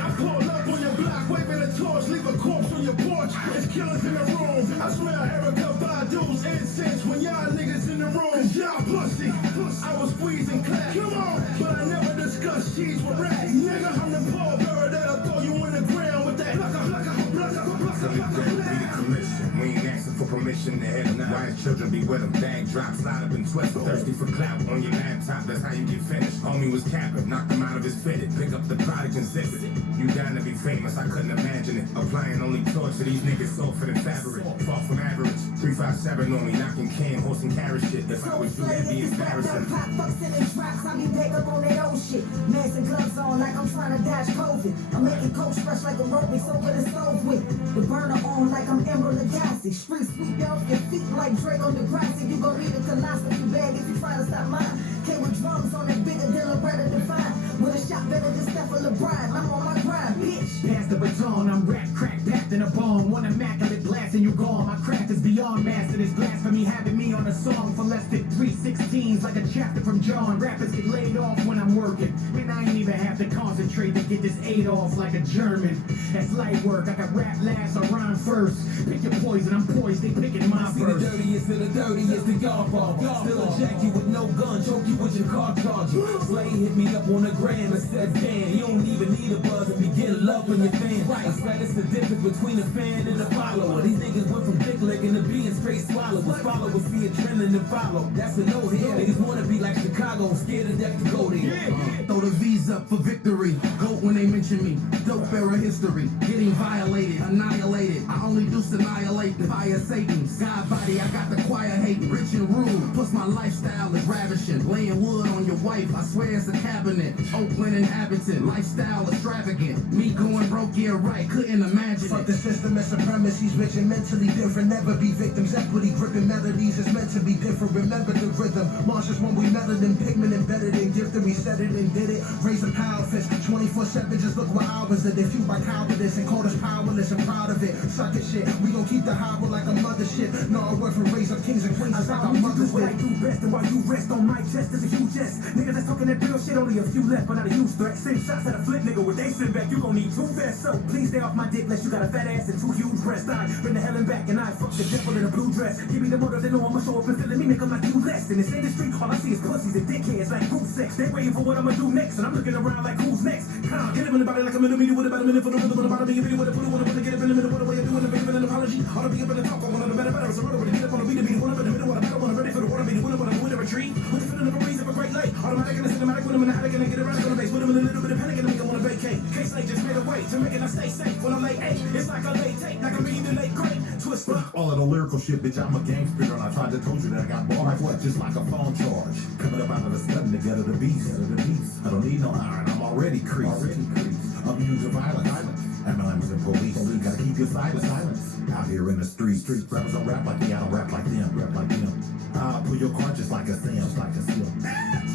I pull up on your block, waving a torch, leave a corpse on your porch. There's killers in the room. I smell Erica Badu's incense when y'all niggas in the room. Cause y'all pussy. I was squeezing clap. Come on, but I never discuss cheese with rats. Nigga, I'm the pallbearer that'll throw you in the ground with that. We ain't asking for permission to hit them. Why his children be with them? Bag drop, slide up and twist. Thirsty for clout on your laptop, that's how you get finished. Homie was capping, knocked him out of his fitted. Pick up the product and zip it. You down to be famous, I couldn't imagine it. Applying only torch to these niggas soft for the fabric. Far from average. 357 on me, knocking can, horse and carrot shit. If I was you, that'd be embarrassing. Pop fucks in the drops, I be back up on that old shit. Masks and gloves on like I'm trying to dodge COVID. I'm making coach fresh like aerobics over the stove with the burner on like I'm Ember Lagasse. Street sweep you off your feet like Drake on the grass. And you gon' need a colostomy bag if you try to stop mine. Came with drums on that bigger than Loretta Devine. With a shot better than Steph or LeBron. I'm on my grind, bitch. Pass the baton, I'm rap, crack, packed in a bone. One immaculate blast and you gone. My craft is beyond master. This blasphemy having me on a song for less than 3/16s, like a chapter from John. Rappers get laid off when I'm working. Man, I ain't even have to concentrate to get this 8 off like a German. That's light work. I got rap last or rhyme first. Pick your poison, I'm poised. They picking my See verse. the dirtiest of the dirtiest, the Godfather. Still eject you with no gun, choke you with your car charger. Slay hit me up on the gram and said, damn, you don't even need a buzz and begin loving your fan. I swear it's the difference between a fan and a follower. These niggas went from dick licking to being straight swallowers. Followers see it trending and follow. That's a no here. Niggas wanna be like Chicago, scared to death to go there. Throw the V's up for victory. Goat when they mention me. Dope era history. Getting violated, annihilated. I only do annihilate the fire Satan. God body, I got the choir hating. Rich and rude. Plus my lifestyle is ravishing. Laying wood on your wife, I swear it's a cabinet. Oakland inhabitant, lifestyle extravagant. Me going broke, yeah right, couldn't imagine Fuck it. the system and supremacy's rich and mentally different. Never be victims. Equity gripping melodies is meant to be different. Remember the rhythm. Marches when we melted in pigment embedded in gifted. We said it and did it. Raise a power fist. 24/7. Just look what hours it. They fueled by cowardice and called us powerless and proud of it. Suck it shit. We gon' keep the high like a mothership. No, I work for raise up kings and queens. Like our mothers What I did. do best, and while you rest on my chest is a huge yes. Niggas that's talking that real shit, only a few left, but not a huge threat. Send shots at a flip nigga when they send back, you gon' need 2 vests. So please stay off my dick, lest you got a fat ass and 2 huge breasts. I bring the hell and back, and I fuck the devil in a blue dress. Give me the motive, they know I'ma show up and feeling me, make them like you less. In this industry, all I see is pussies and dickheads like group sex. They waiting for what I'ma do next, and I'm looking around like who's next. Get him in the body like I'm in the meeting with about a minute for the rhythm, about a big video with a put wanna get up in the middle, what a way of doing a bit of an apology. Ought to be up in the top, I want to better, it's a road, get up on the beat, one up in the middle, what I battle, ready for the water, be the winner, when I'm winning a retreat. With the feeling of a breeze of a great lake. Automatic and a cinematic, when I'm in the attic and I get around on the base. Put them in a little bit of panic and I make them wanna vacate. Case like just made a way to making us stay safe. When I'm late 8, it's like a late take, like I'm even late great. Twist up. All of the lyrical shit, bitch, I'm a gangster, and I tried to told you that I got bars. What? Just like a phone charge. Coming up out of the sudden to get of the beast. I don't need no iron, I'm already creased. Abuse of violence. MLMs and police. Gotta keep your silence. Out here in the street. Rappers don't rap like me, I don't rap like them. I'll pull your car just like a Sam.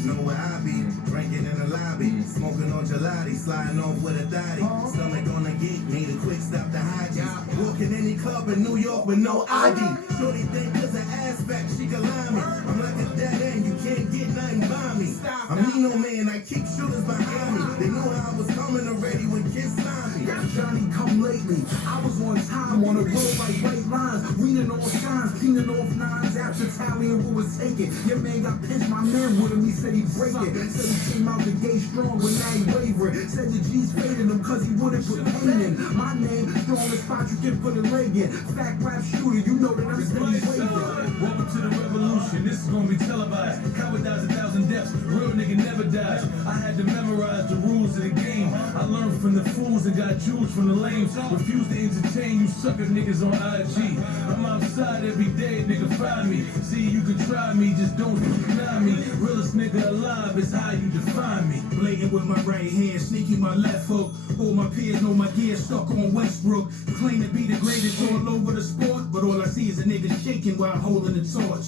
Know where I be, drinking in the lobby, smoking on gelati, sliding off with a thotty. Stomach on the geek, need a quick stop to hide ya. Walking any club in New York with no ID. Shorty think cause her ass fat, she can lie me. I'm like a dead end, you can't get nothing by me. I'm leaning no man, I keep shooters behind me. They know how I was coming already when kids signed me. Johnny come lately. I was on time on the road like white lines, reading all signs, cleaning off nines after tallying what was taken. Your man got pinched, my man with him, he said he'd break it. Said he came out the gate strong when I ain't wavering. Said the G's faded him cause he wouldn't put pain in. My name, strongest spot you can put a leg in. Fact rap shooter, you know that I'm steady waving. Welcome to the revolution. This is gonna be televised. Coward dies 1,000 deaths. Real nigga never dies. I had to memorize the rules of the game. I learned from the fools and got jewels from the lames. Refuse to entertain you sucker niggas on IG. I'm outside every day, nigga, find me. See, you can try me, just don't deny me. Realest nigga alive is how you define me. Blatant with my right hand, sneaky my left hook. All my peers know my gear stuck on Westbrook. Claim to be the greatest all over the sport, but all I see is a nigga shaking while holding the torch.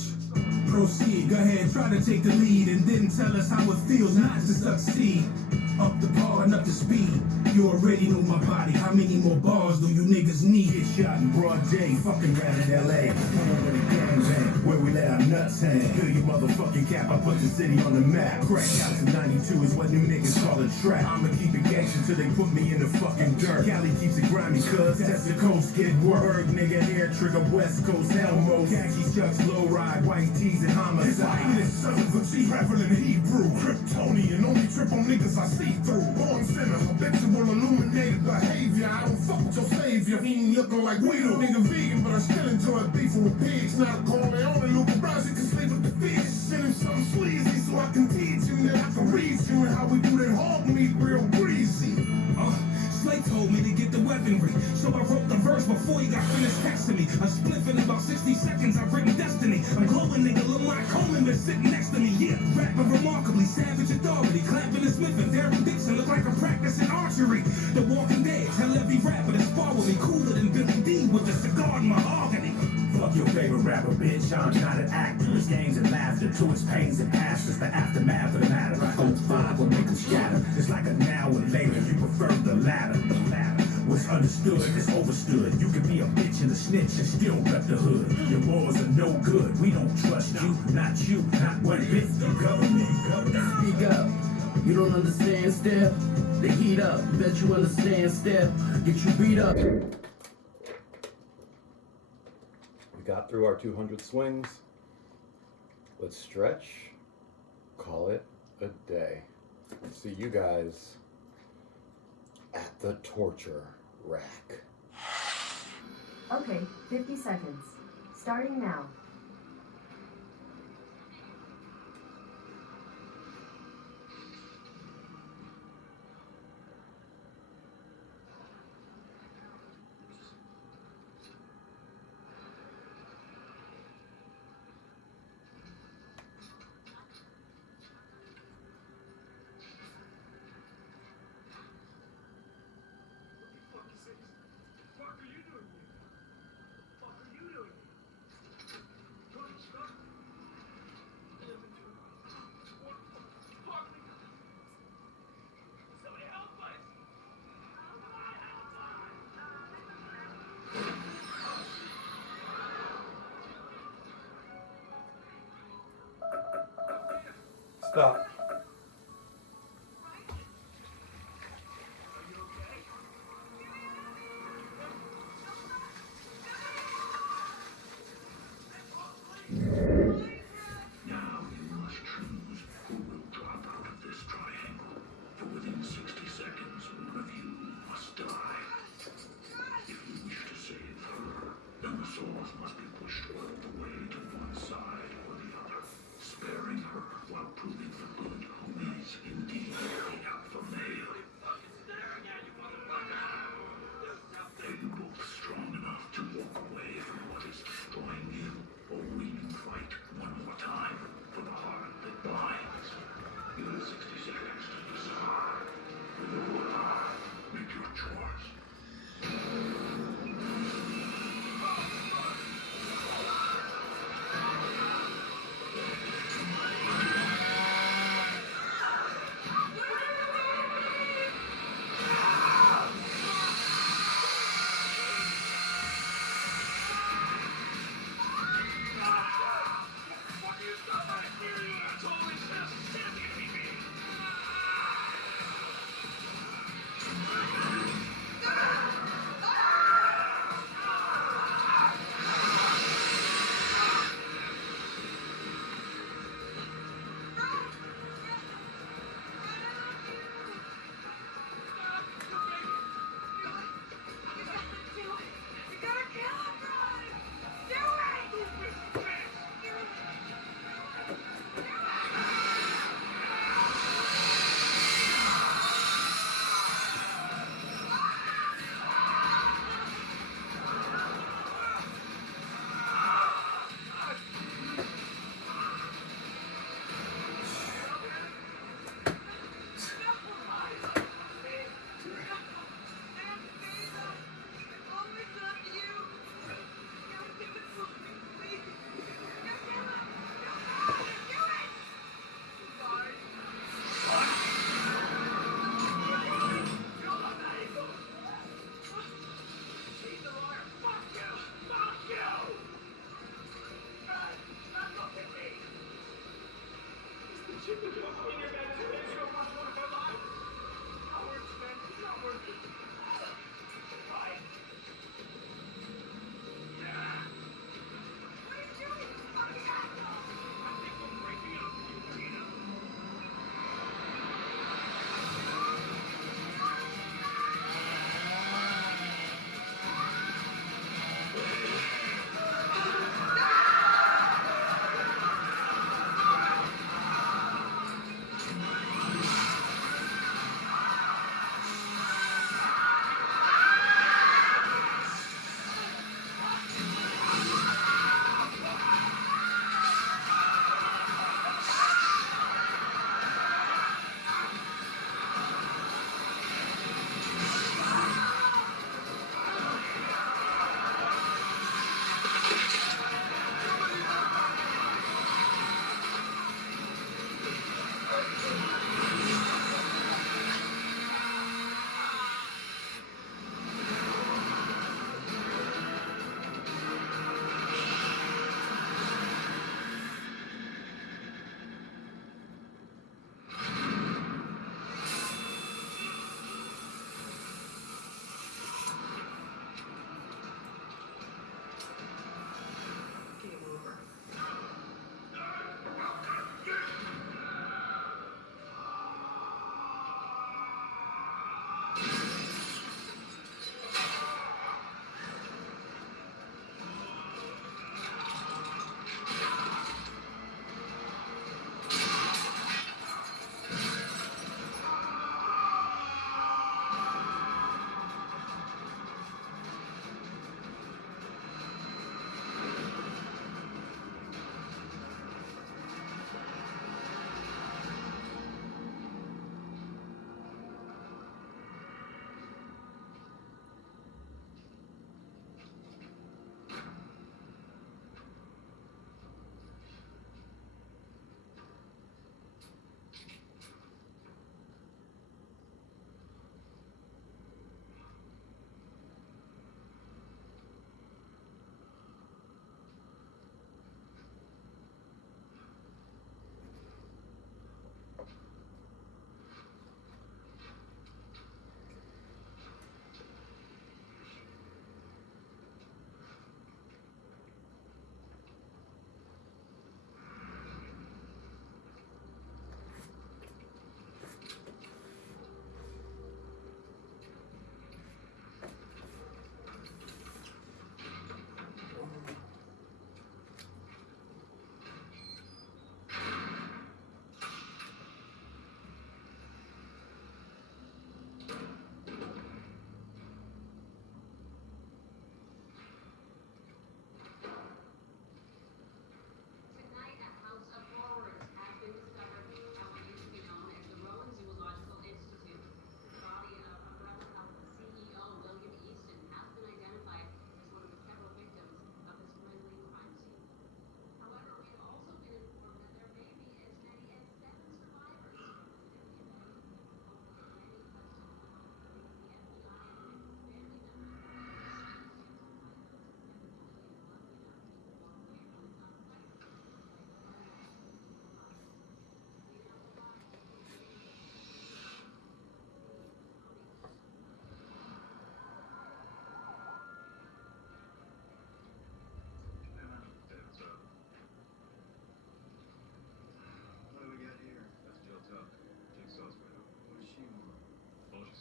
Proceed, go ahead, try to take the lead, and then tell us how it feels not to succeed. Up the par and up to speed. You already know my body. How many more bars do you niggas need? Get shot in broad day, fucking round in LA. Come on with a gangbang, where we let our nuts hang. Fill your motherfucking cap, I put the city on the map. Crack house in 92 is what new niggas call a trap. I'ma keep it gangster till they put me in the fucking dirt. Cali keeps it grimy, cuz that's the coast, get work. Berg nigga, hair trigger, West Coast, Elmo. Khakis, chucks, low ride, white tees and homicide. It's sons of G, traveling in Hebrew. Kryptonian, only trip on niggas I see through. Born sinner, habitual illuminated behavior. I don't fuck with your savior. He ain't looking like we do. Nigga vegan, but I still enjoy beefing with pigs. Not a Corleone, Luca Brasi can sleep with the fish. Send him something sleazy so I can teach him that I can read you and how we do that hog meat real greasy. Slate told me to get the weaponry, so I wrote the verse before he got finished texting me. A spliff in about 60 seconds, I've written destiny. I'm glowing nigga, Lamar Coleman been sitting next to me. Yeah, rapping remarkably, savage authority, clapping and Smith and Darren Dixon look like I'm practicing archery. The Walking Dead, tell every rapper to spar with me, cooler than Billy D with the cigar and mahogany. Fuck your favorite rapper, bitch. I'm not an actor. It's games and laughter. To its pains and pastors. The aftermath of the matter. Gold 5 will make them scatter. It's like a now and later. You prefer the latter. What's understood is overstood. You can be a bitch and a snitch and still rep the hood. Your laws are no good. We don't trust you. Not you. Not one bit. The government. Speak up. You don't understand still. The heat up. Bet you understand still. Get you beat up. Got through our 200 swings. Let's stretch, call it a day. See you guys at the torture rack. Okay, 50 seconds. Starting now. Stop. Must be pushed all the way to one side or the other, sparing her while proving the good.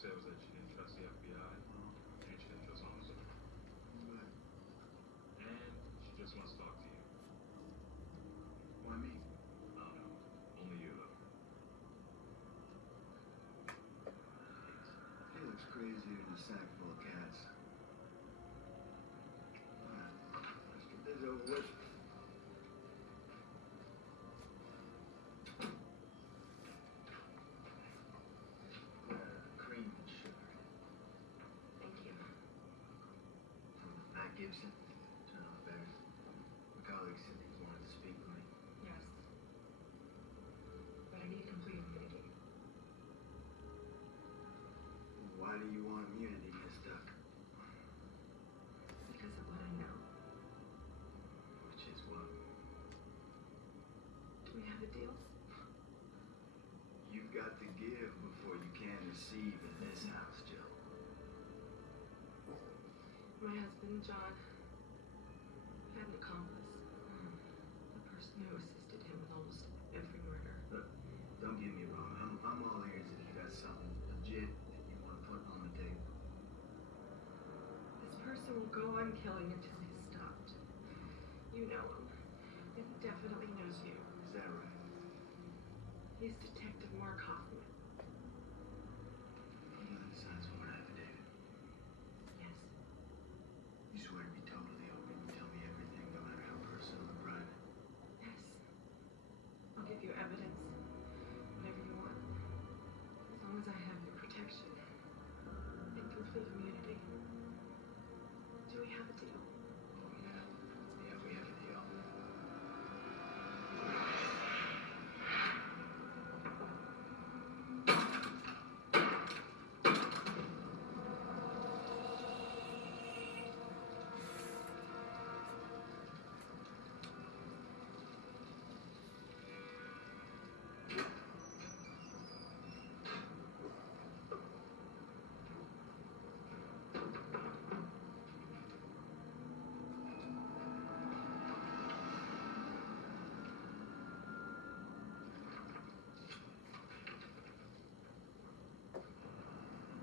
said was that she didn't trust the FBI, and she didn't trust officers. Right. And she just wants to talk to you. Why me? I don't know. Only you, though. He looks crazier than a sack full of cats. It's over with. Cream and sugar. Thank you. From Matt Gibson, John Bear. My colleague said he wanted to speak with me. Yes. But I need complete immunity. Why do you want immunity, Miss Duck? Because of what I know. Which is what? Do we have a deal? You've got to give before you can receive in this house, Jill. My husband, John, had an accomplice. The person who assisted him with almost every murder. Look, don't get me wrong. I'm all ears if you got something legit that you want to put on the table. This person will go on killing until he's stopped. You know him. And he definitely knows you. Is that right? He's Detective Mark Hoffman. I'm gonna sign for an affidavit. Yes. You swear to be totally open and tell me everything, no matter how personal or private. Yes. I'll give you evidence. Whatever you want. As long as I have your protection. And complete immunity. Do we have a deal? Oh, yeah. Yeah, we have a deal.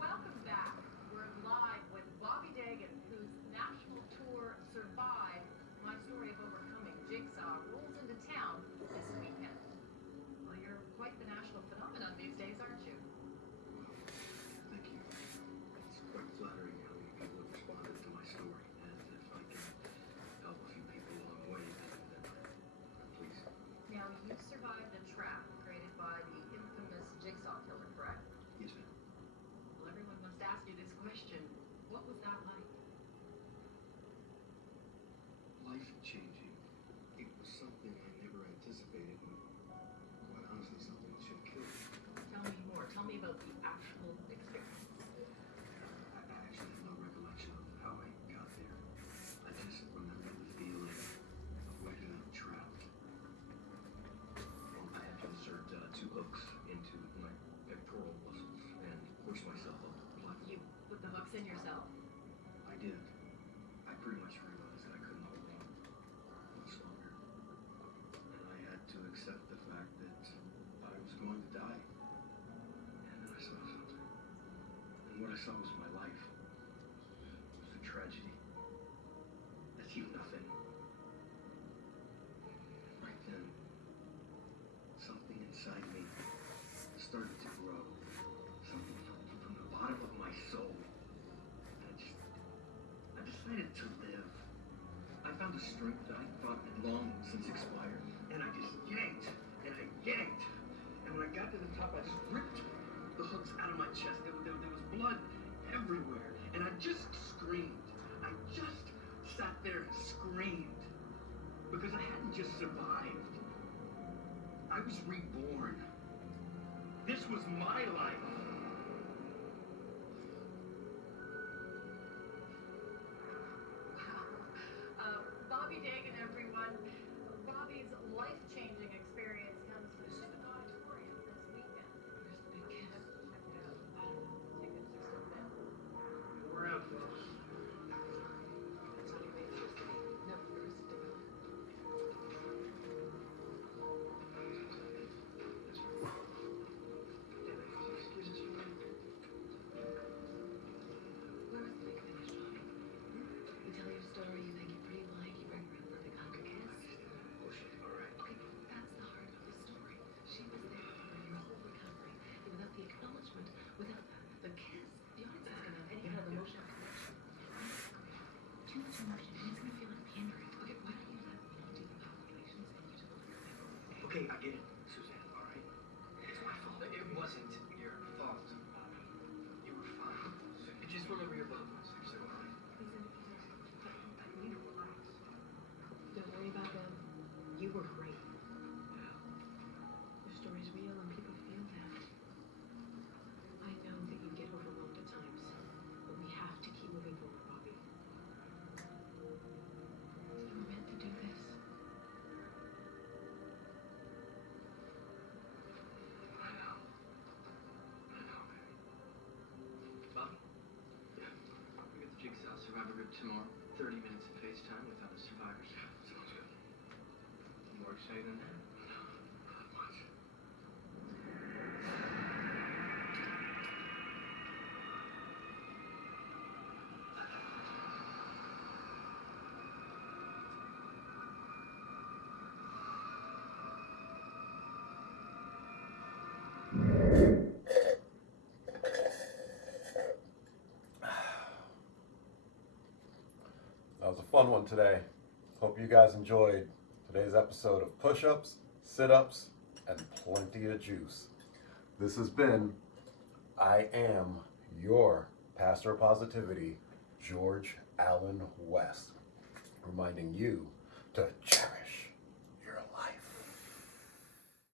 Welcome back. We're live with Bobby Dagan, whose national tour survived. My story of overcoming Jigsaw rolls into town this weekend. Well, you're quite the national phenomenon these days, aren't you? Thank you. It's quite flattering how many people have responded to my story. And if I can help a few people along the way, then please. Now, you survived the trap created by the infamous Jigsaw killer, correct? Yes, ma'am. Well, everyone must ask you this question. What was that like? Life-changing. It was something I never anticipated, and quite honestly, something that should have killed me. Tell me more. Tell me about the actual experience. I actually have no recollection of how I got there. I just remember the feeling of waking up trapped. Well, I had to insert 2 hooks into my pectoral muscles and push myself up the platform. You put the hooks in yourself. I did. I pretty much realized that I couldn't hold on much longer. And I had to accept the fact that I was going to die. And then I saw something. And what I saw was my life. It was a tragedy. Achieved nothing. Right then, something inside me started to grow. Something from the bottom of my soul. And I decided to live. I found a strength that I thought had long since expired. And I just yanked, and I yanked. And when I got to the top, I just ripped the hooks out of my chest. There was blood everywhere. And I just screamed. I just sat there and screamed. Because I hadn't just survived. I was reborn. This was my life. Bobby Dagan, everyone. Bobby's life-changing experience comes to the auditorium this weekend. Tickets are sold out. We're out, folks. That's on your way to yesterday. No, there isn't a bill. Excuse us. tomorrow. 30 minutes of FaceTime with other survivors. Sounds good. More excited than that? No, not much. That was a fun one today. Hope you guys enjoyed today's episode of Push-Ups, Sit-Ups, and plenty of juice. This has been I Am Your Pastor of Positivity, George Allen West, reminding you to cherish